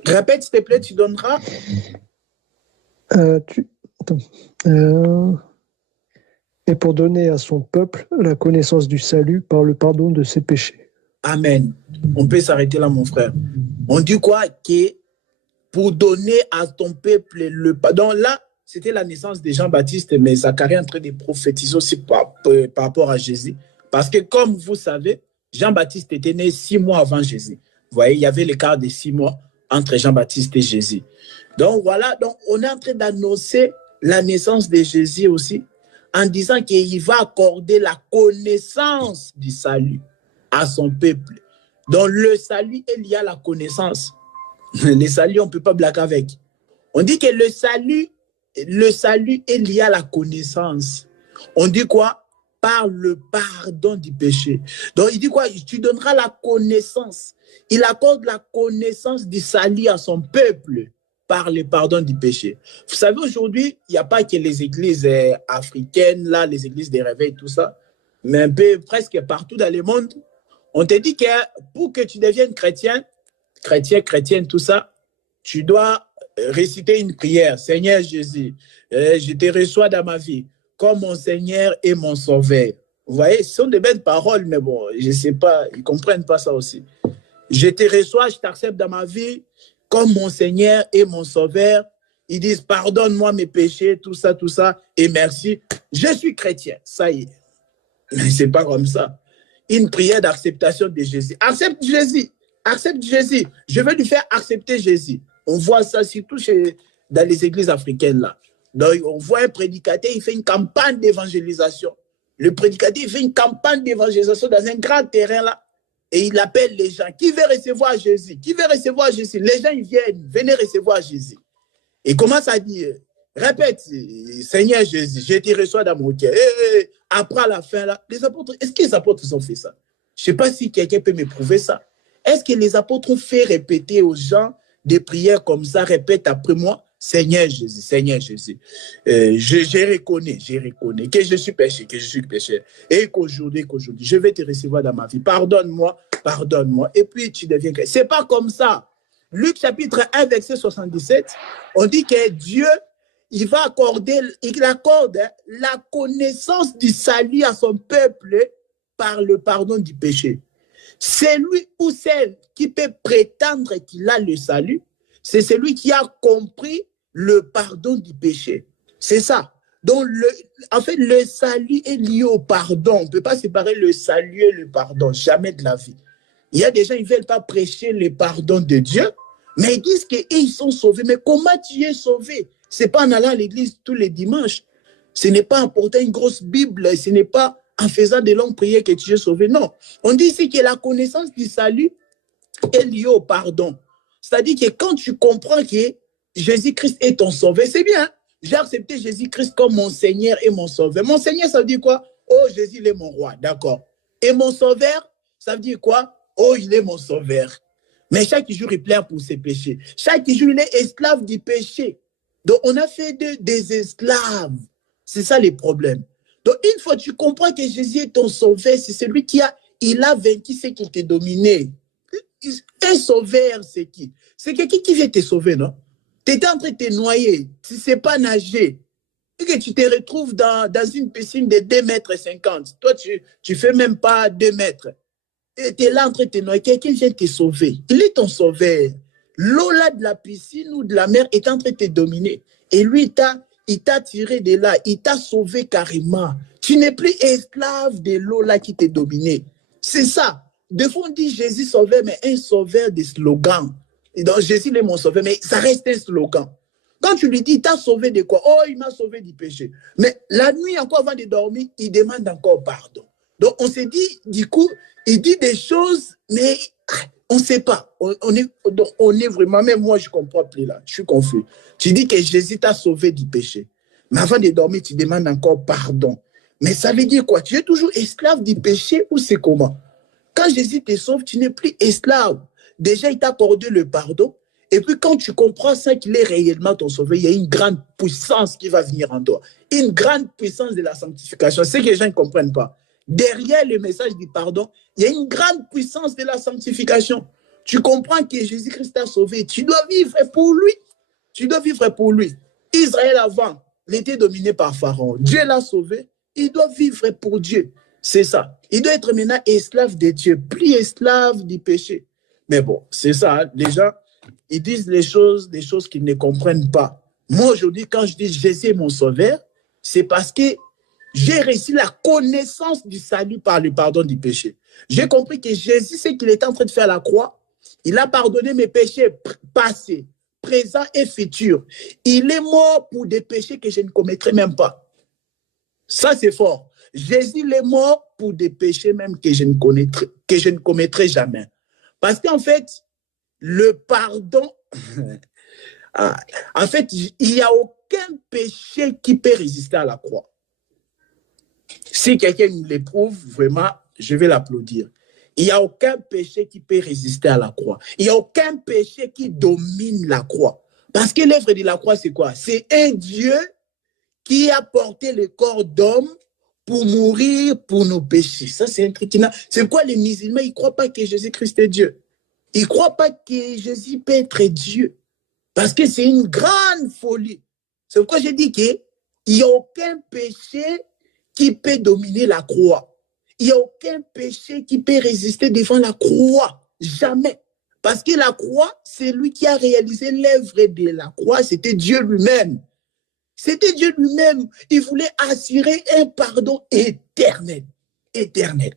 Répète, s'il te plaît, tu donneras... Et pour donner à son peuple la connaissance du salut par le pardon de ses péchés. Amen. On peut s'arrêter là, mon frère. On dit quoi? Que pour donner à ton peuple le pardon. Là, c'était la naissance de Jean-Baptiste, mais Zacharie est en train de prophétiser aussi par rapport à Jésus. Parce que comme vous savez, Jean-Baptiste était né 6 mois avant Jésus. Vous voyez, il y avait l'écart de 6 mois entre Jean-Baptiste et Jésus. Donc voilà, donc on est en train d'annoncer la naissance de Jésus aussi, en disant qu'il va accorder la connaissance du salut à son peuple. Donc le salut est lié à la connaissance. Le salut, on ne peut pas blaguer avec. On dit que le salut est lié à la connaissance. On dit quoi? par le pardon du péché. Donc, il dit quoi? Tu donneras la connaissance. Il accorde la connaissance du salut à son peuple par le pardon du péché. Vous savez, aujourd'hui, il n'y a pas que les églises africaines, là, les églises des réveils, tout ça, mais un peu presque partout dans le monde. On te dit que pour que tu deviennes chrétienne, tout ça, tu dois réciter une prière. Seigneur Jésus, je te reçois dans ma vie comme mon Seigneur et mon Sauveur. Vous voyez, ce sont de belles paroles, mais bon, je ne sais pas, ils ne comprennent pas ça aussi. Je te reçois, je t'accepte dans ma vie comme mon Seigneur et mon Sauveur. Ils disent, pardonne-moi mes péchés, tout ça, et merci. Je suis chrétien, ça y est. Mais ce n'est pas comme ça. Une prière d'acceptation de Jésus. Accepte Jésus. Accepte Jésus. Je veux lui faire accepter Jésus. On voit ça surtout dans les églises africaines là. Donc, on voit un prédicateur, il fait une campagne d'évangélisation. Le prédicateur, il fait une campagne d'évangélisation dans un grand terrain là. Et il appelle les gens. Qui veut recevoir Jésus? Qui veut recevoir Jésus? Les gens, ils viennent. Venez recevoir Jésus. Et commence à dire, répète, Seigneur Jésus, je te reçois dans mon cœur. Après, à la fin là, les apôtres, est-ce que les apôtres ont fait ça? Je ne sais pas si quelqu'un peut me prouver ça. Est-ce que les apôtres ont fait répéter aux gens des prières comme ça, répète après moi, Seigneur Jésus, je reconnais que je suis péché, et qu'aujourd'hui, je vais te recevoir dans ma vie. Pardonne-moi, et puis tu deviens chrétien. Ce n'est pas comme ça. Luc chapitre 1, verset 77, on dit que Dieu, il accorde la connaissance du salut à son peuple par le pardon du péché. Celui ou celle qui peut prétendre qu'il a le salut, c'est celui qui a compris le pardon du péché. C'est ça. Donc, en fait, le salut est lié au pardon. On ne peut pas séparer le salut et le pardon, jamais de la vie. Il y a des gens, ils ne veulent pas prêcher le pardon de Dieu, mais ils disent qu'ils sont sauvés. Mais comment tu es sauvé? Ce n'est pas en allant à l'église tous les dimanches. Ce n'est pas en portant une grosse Bible. Ce n'est pas en faisant de longues prières que tu es sauvé. Non. On dit ici que la connaissance du salut est liée au pardon. C'est-à-dire que quand tu comprends que Jésus-Christ est ton sauveur, c'est bien. J'ai accepté Jésus-Christ comme mon Seigneur et mon sauveur. Mon Seigneur, ça veut dire quoi? Oh, Jésus, il est mon roi. D'accord. Et mon sauveur, ça veut dire quoi? Oh, il est mon sauveur. Mais chaque jour, il pleure pour ses péchés. Chaque jour, il est esclave du péché. Donc, on a fait des esclaves. C'est ça les problèmes. Donc, une fois que tu comprends que Jésus est ton sauveur, c'est celui qui a vaincu ce qui t'a dominé. Un sauveur, c'est qui? C'est quelqu'un qui vient te sauver, non? Tu étais en train de te noyer, tu ne sais pas nager, et que tu te retrouves dans une piscine de 2,50 mètres. Toi, tu ne fais même pas 2 mètres. Et tu es là en train de te noyer. Quelqu'un vient te sauver. Il est ton sauveur. L'eau là de la piscine ou de la mer est en train de te dominer. Et lui, il t'a tiré de là. Il t'a sauvé carrément. Tu n'es plus esclave de l'eau là qui t'a dominé. C'est ça. Des fois, on dit Jésus sauveur, mais un sauveur de slogan. Et donc, Jésus est mon sauveur, mais ça reste un slogan. Quand tu lui dis, il t'a sauvé de quoi? Oh, il m'a sauvé du péché. Mais la nuit, encore avant de dormir, il demande encore pardon. Donc, on s'est dit, du coup, il dit des choses, mais on ne sait pas. On est vraiment, même moi, je ne comprends plus là. Je suis confus. Tu dis que Jésus t'a sauvé du péché. Mais avant de dormir, tu demandes encore pardon. Mais ça veut dire quoi? Tu es toujours esclave du péché ou c'est comment? Quand Jésus te sauve, tu n'es plus esclave. Déjà, il t'a accordé le pardon. Et puis, quand tu comprends ça, qu'il est réellement ton sauveur, il y a une grande puissance qui va venir en toi. Une grande puissance de la sanctification. C'est ce que les gens ne comprennent pas. Derrière le message du pardon, il y a une grande puissance de la sanctification. Tu comprends que Jésus-Christ t'a sauvé. Tu dois vivre pour lui. Tu dois vivre pour lui. Israël avant, il était dominé par Pharaon. Dieu l'a sauvé. Il doit vivre pour Dieu. C'est ça. Il doit être maintenant esclave de Dieu, plus esclave du péché. Mais bon, c'est ça. Hein. Les gens, ils disent des choses qu'ils ne comprennent pas. Moi, aujourd'hui, quand je dis Jésus est mon sauveur, c'est parce que j'ai reçu la connaissance du salut par le pardon du péché. J'ai compris que Jésus, ce qu'il était en train de faire à la croix, il a pardonné mes péchés passés, présents et futurs. Il est mort pour des péchés que je ne commettrai même pas. Ça, c'est fort. Jésus est mort pour des péchés même que je ne commettrai jamais. Parce qu'en fait, le pardon, en fait, il n'y a aucun péché qui peut résister à la croix. Si quelqu'un l'éprouve, vraiment, je vais l'applaudir. Il n'y a aucun péché qui peut résister à la croix. Il n'y a aucun péché qui domine la croix. Parce que l'œuvre de la croix, c'est quoi? C'est un Dieu qui a porté le corps d'homme pour mourir pour nos péchés. Ça, c'est un truc qui n'a... C'est pourquoi les musulmans, ils ne croient pas que Jésus-Christ est Dieu. Ils ne croient pas que Jésus peut être Dieu. Parce que c'est une grande folie. C'est pourquoi j'ai dit qu'il n'y a aucun péché qui peut dominer la croix. Il n'y a aucun péché qui peut résister devant la croix. Jamais. Parce que la croix, c'est lui qui a réalisé l'œuvre de la croix. C'était Dieu lui-même. C'était Dieu lui-même. Il voulait assurer un pardon éternel. Éternel.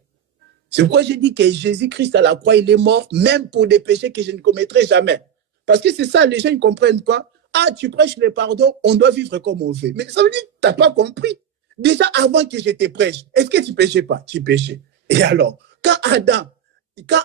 C'est pourquoi j'ai dit que Jésus-Christ à la croix, il est mort même pour des péchés que je ne commettrai jamais. Parce que c'est ça, les gens ne comprennent pas. Ah, tu prêches le pardon, on doit vivre comme on veut. Mais ça veut dire que tu n'as pas compris. Déjà, avant que je te prêche, est-ce que tu ne péchais pas? Tu péchais. Et alors, quand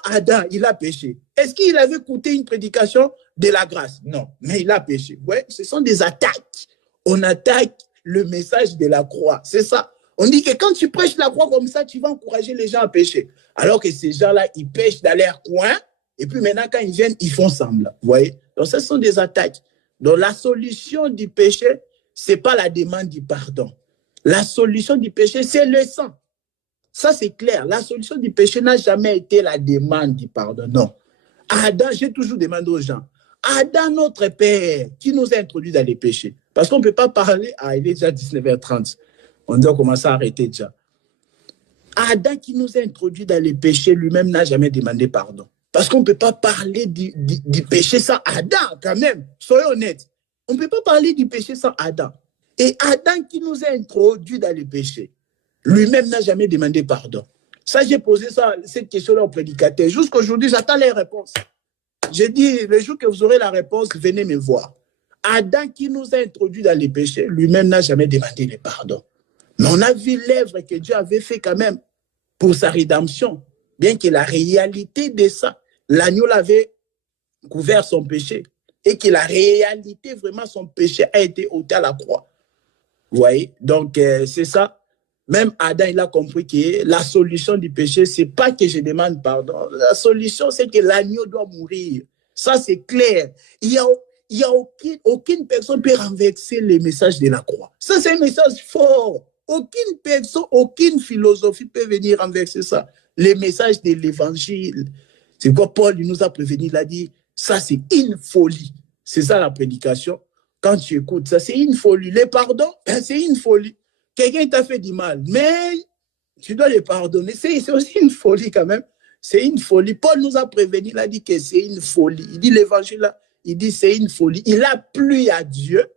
Adam, il a péché, est-ce qu'il avait coûté une prédication de la grâce? Non, mais il a péché. Ouais, ce sont des attaques. On attaque le message de la croix. C'est ça. On dit que quand tu prêches la croix comme ça, tu vas encourager les gens à pécher. Alors que ces gens-là, ils pêchent dans leur coin. Et puis maintenant, quand ils viennent, ils font semblant. Vous voyez? Donc, ce sont des attaques. Donc, la solution du péché, ce n'est pas la demande du pardon. La solution du péché, c'est le sang. Ça, c'est clair. La solution du péché n'a jamais été la demande du pardon. Non. Adam, j'ai toujours demandé aux gens, Adam, notre Père, qui nous a introduits dans les péchés. Parce qu'on ne peut pas parler, il est déjà 19h30. On doit commencer à arrêter déjà. Adam, qui nous a introduits dans les péchés, lui-même n'a jamais demandé pardon. Parce qu'on ne peut pas parler du péché sans Adam, quand même. Soyez honnêtes. On ne peut pas parler du péché sans Adam. Et Adam qui nous a introduits dans les péchés, lui-même n'a jamais demandé pardon. Ça, j'ai posé cette question-là au prédicateur. Jusqu'aujourd'hui, j'attends les réponses. J'ai dit, le jour que vous aurez la réponse, venez me voir. Adam qui nous a introduits dans les péchés, lui-même n'a jamais demandé le pardon. Mais on a vu l'œuvre que Dieu avait fait quand même pour sa rédemption. Bien que la réalité de ça, l'agneau l'avait couvert son péché et que la réalité, vraiment, son péché a été ôté à la croix. Vous voyez? Donc, c'est ça. Même Adam, il a compris que la solution du péché, ce n'est pas que je demande pardon. La solution, c'est que l'agneau doit mourir. Ça, c'est clair. Il y a aucune personne peut renverser le message de la croix. Ça, c'est un message fort. Aucune personne, aucune philosophie peut venir renverser ça. Le message de l'évangile. C'est quoi Paul nous a prévenu, il a dit, ça c'est une folie. C'est ça la prédication. Quand tu écoutes ça, c'est une folie. Le pardon, c'est une folie. Quelqu'un t'a fait du mal, mais tu dois le pardonner. C'est aussi une folie quand même. C'est une folie. Paul nous a prévenu, il a dit que c'est une folie. Il dit l'évangile là, il dit c'est une folie. Il a plu à Dieu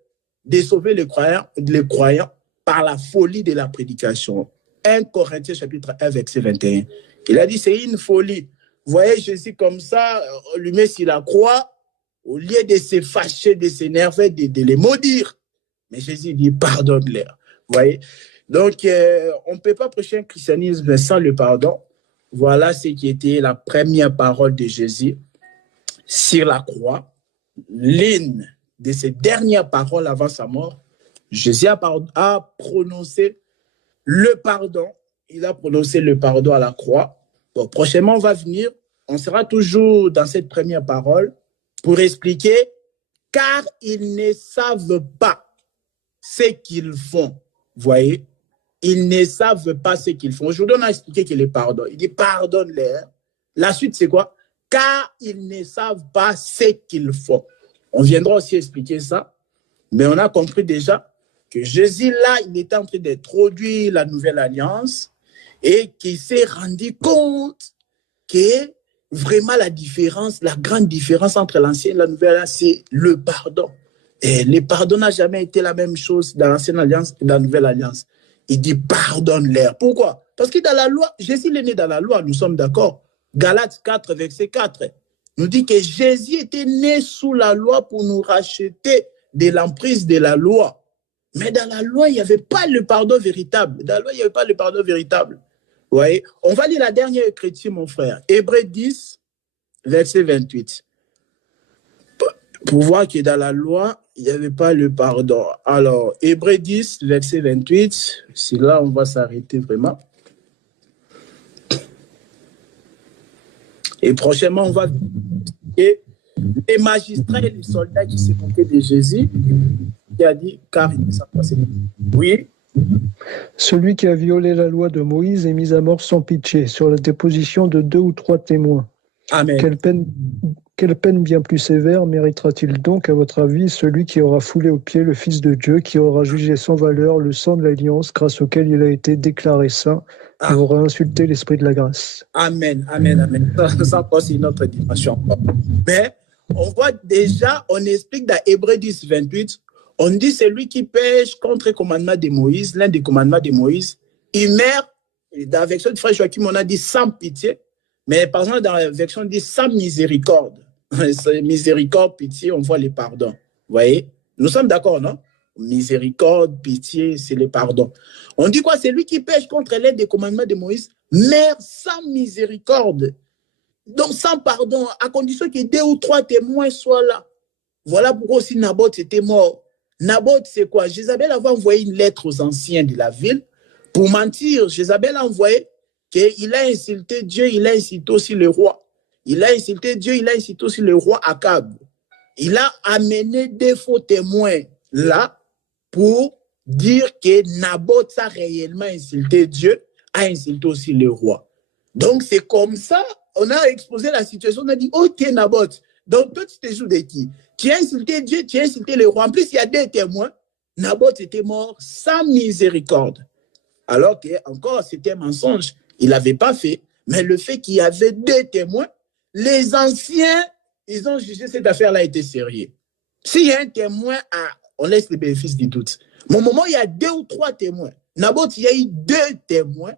de sauver les croyants par la folie de la prédication. 1 Corinthiens chapitre 1 verset 21. Il a dit c'est une folie. Vous voyez Jésus comme ça, on lui met sur la croix, au lieu de se fâcher, de s'énerver, de les maudire. Mais Jésus dit pardonne-leur. Vous voyez? Donc, on ne peut pas prêcher un christianisme sans le pardon. Voilà ce qui était la première parole de Jésus sur la croix. L'une de ses dernières paroles avant sa mort, Jésus a prononcé le pardon. Il a prononcé le pardon à la croix. Bon, prochainement, on va venir. On sera toujours dans cette première parole pour expliquer car ils ne savent pas ce qu'ils font. Vous voyez? Ils ne savent pas ce qu'ils font. Aujourd'hui, on a expliqué qu'il est pardon. Il dit pardonne-leur. La suite, c'est quoi? Car ils ne savent pas ce qu'ils font. On viendra aussi expliquer ça. Mais on a compris déjà que Jésus, là, il était en train d'introduire la nouvelle alliance et qu'il s'est rendu compte que vraiment la différence, la grande différence entre l'ancienne et la nouvelle alliance, c'est le pardon. Et le pardon n'a jamais été la même chose dans l'ancienne alliance et dans la nouvelle alliance. Il dit pardonne-leur. Pourquoi? Parce que dans la loi, Jésus est né dans la loi, nous sommes d'accord. Galates 4, verset 4, nous dit que Jésus était né sous la loi pour nous racheter de l'emprise de la loi. Mais dans la loi, il n'y avait pas le pardon véritable. Dans la loi, il n'y avait pas le pardon véritable. Vous voyez? On va lire la dernière écriture, mon frère. Hébreux 10, verset 28. Pour voir que dans la loi, il n'y avait pas le pardon. Alors, Hébreux 10, verset 28, c'est là où on va s'arrêter vraiment. Et prochainement, on va et les magistrats et les soldats qui se moquaient de Jésus, qui a dit, car il ne s'est passé. Oui. Celui qui a violé la loi de Moïse est mis à mort sans pitié, sur la déposition de 2 ou 3 témoins. Amen. Quelle peine bien plus sévère méritera-t-il donc, à votre avis, celui qui aura foulé aux pieds le Fils de Dieu, qui aura jugé sans valeur le sang de l'alliance grâce auquel il a été déclaré saint, et aura insulté l'Esprit de la grâce? Amen, amen, amen. Ça c'est une autre dimension. Mais on voit déjà, on explique dans Hébreux 10, 28, on dit celui qui pêche contre le commandement de Moïse, l'un des commandements de Moïse, il meurt, dans la version de frère Joachim, on a dit sans pitié, mais par exemple dans la version, on dit sans miséricorde. Miséricorde, pitié, on voit les pardons. Vous voyez? Nous sommes d'accord, non? Miséricorde, pitié, c'est les pardons. On dit quoi? C'est lui qui pêche contre l'un des commandements de Moïse, meurt sans miséricorde. Donc sans pardon, à condition que 2 ou 3 témoins soient là. Voilà pourquoi aussi Naboth était mort. Naboth, c'est quoi? Jézabel avait envoyé une lettre aux anciens de la ville pour mentir. Jézabel a envoyé qu'il a insulté Dieu, il a insulté aussi le roi. Il a insulté Dieu, il a insulté aussi le roi Akab. Il a amené des faux témoins là pour dire que Naboth a réellement insulté Dieu, a insulté aussi le roi. Donc c'est comme ça, on a exposé la situation, on a dit, ok Naboth, donc toi tu te joues de qui? Tu as insulté Dieu, tu as insulté le roi. En plus, il y a 2 témoins. Naboth était mort sans miséricorde. Alors que, encore, c'était un mensonge. Il n'avait pas fait. Mais le fait qu'il y avait 2 témoins, les anciens, ils ont jugé cette affaire-là était sérieuse. S'il y a un témoin, on laisse les bénéfices du doute. Mais au moment où il y a 2 ou 3 témoins, Naboth, il y a eu 2 témoins.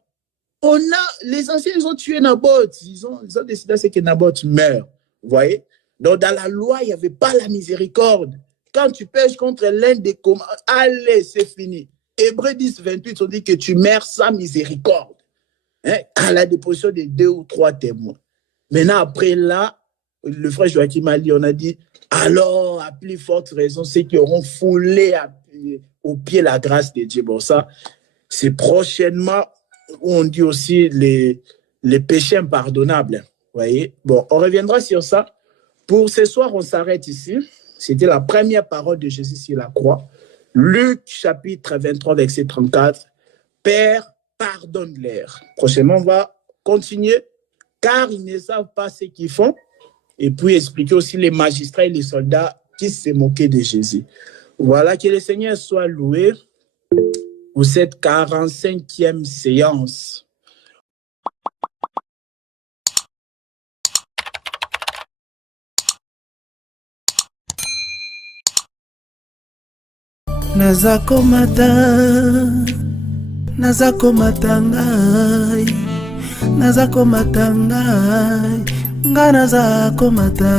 Les anciens, ils ont tué Naboth. Ils ont décidé que Naboth meurt. Vous voyez? Donc, dans la loi, il n'y avait pas la miséricorde. Quand tu pêches contre l'un des commandements, allez, c'est fini. Hébreux 10, 28, on dit que tu meurs sans miséricorde. Hein? À la déposition de 2 ou 3 témoins. Maintenant, après là, le frère Joachim Ali, on a dit, alors, à plus forte raison, ceux qui auront foulé au pied la grâce de Dieu. Bon, ça, c'est prochainement où on dit aussi les péchés impardonnables. Vous voyez? Bon, on reviendra sur ça. Pour ce soir, on s'arrête ici. C'était la première parole de Jésus sur la croix. Luc, chapitre 23, verset 34. Père, pardonne-leur. Prochainement, on va continuer, car ils ne savent pas ce qu'ils font. Et puis expliquer aussi les magistrats et les soldats qui se moquaient de Jésus. Voilà, que le Seigneur soit loué pour cette 45e séance. Nazakomata ngai, nga nazakomata.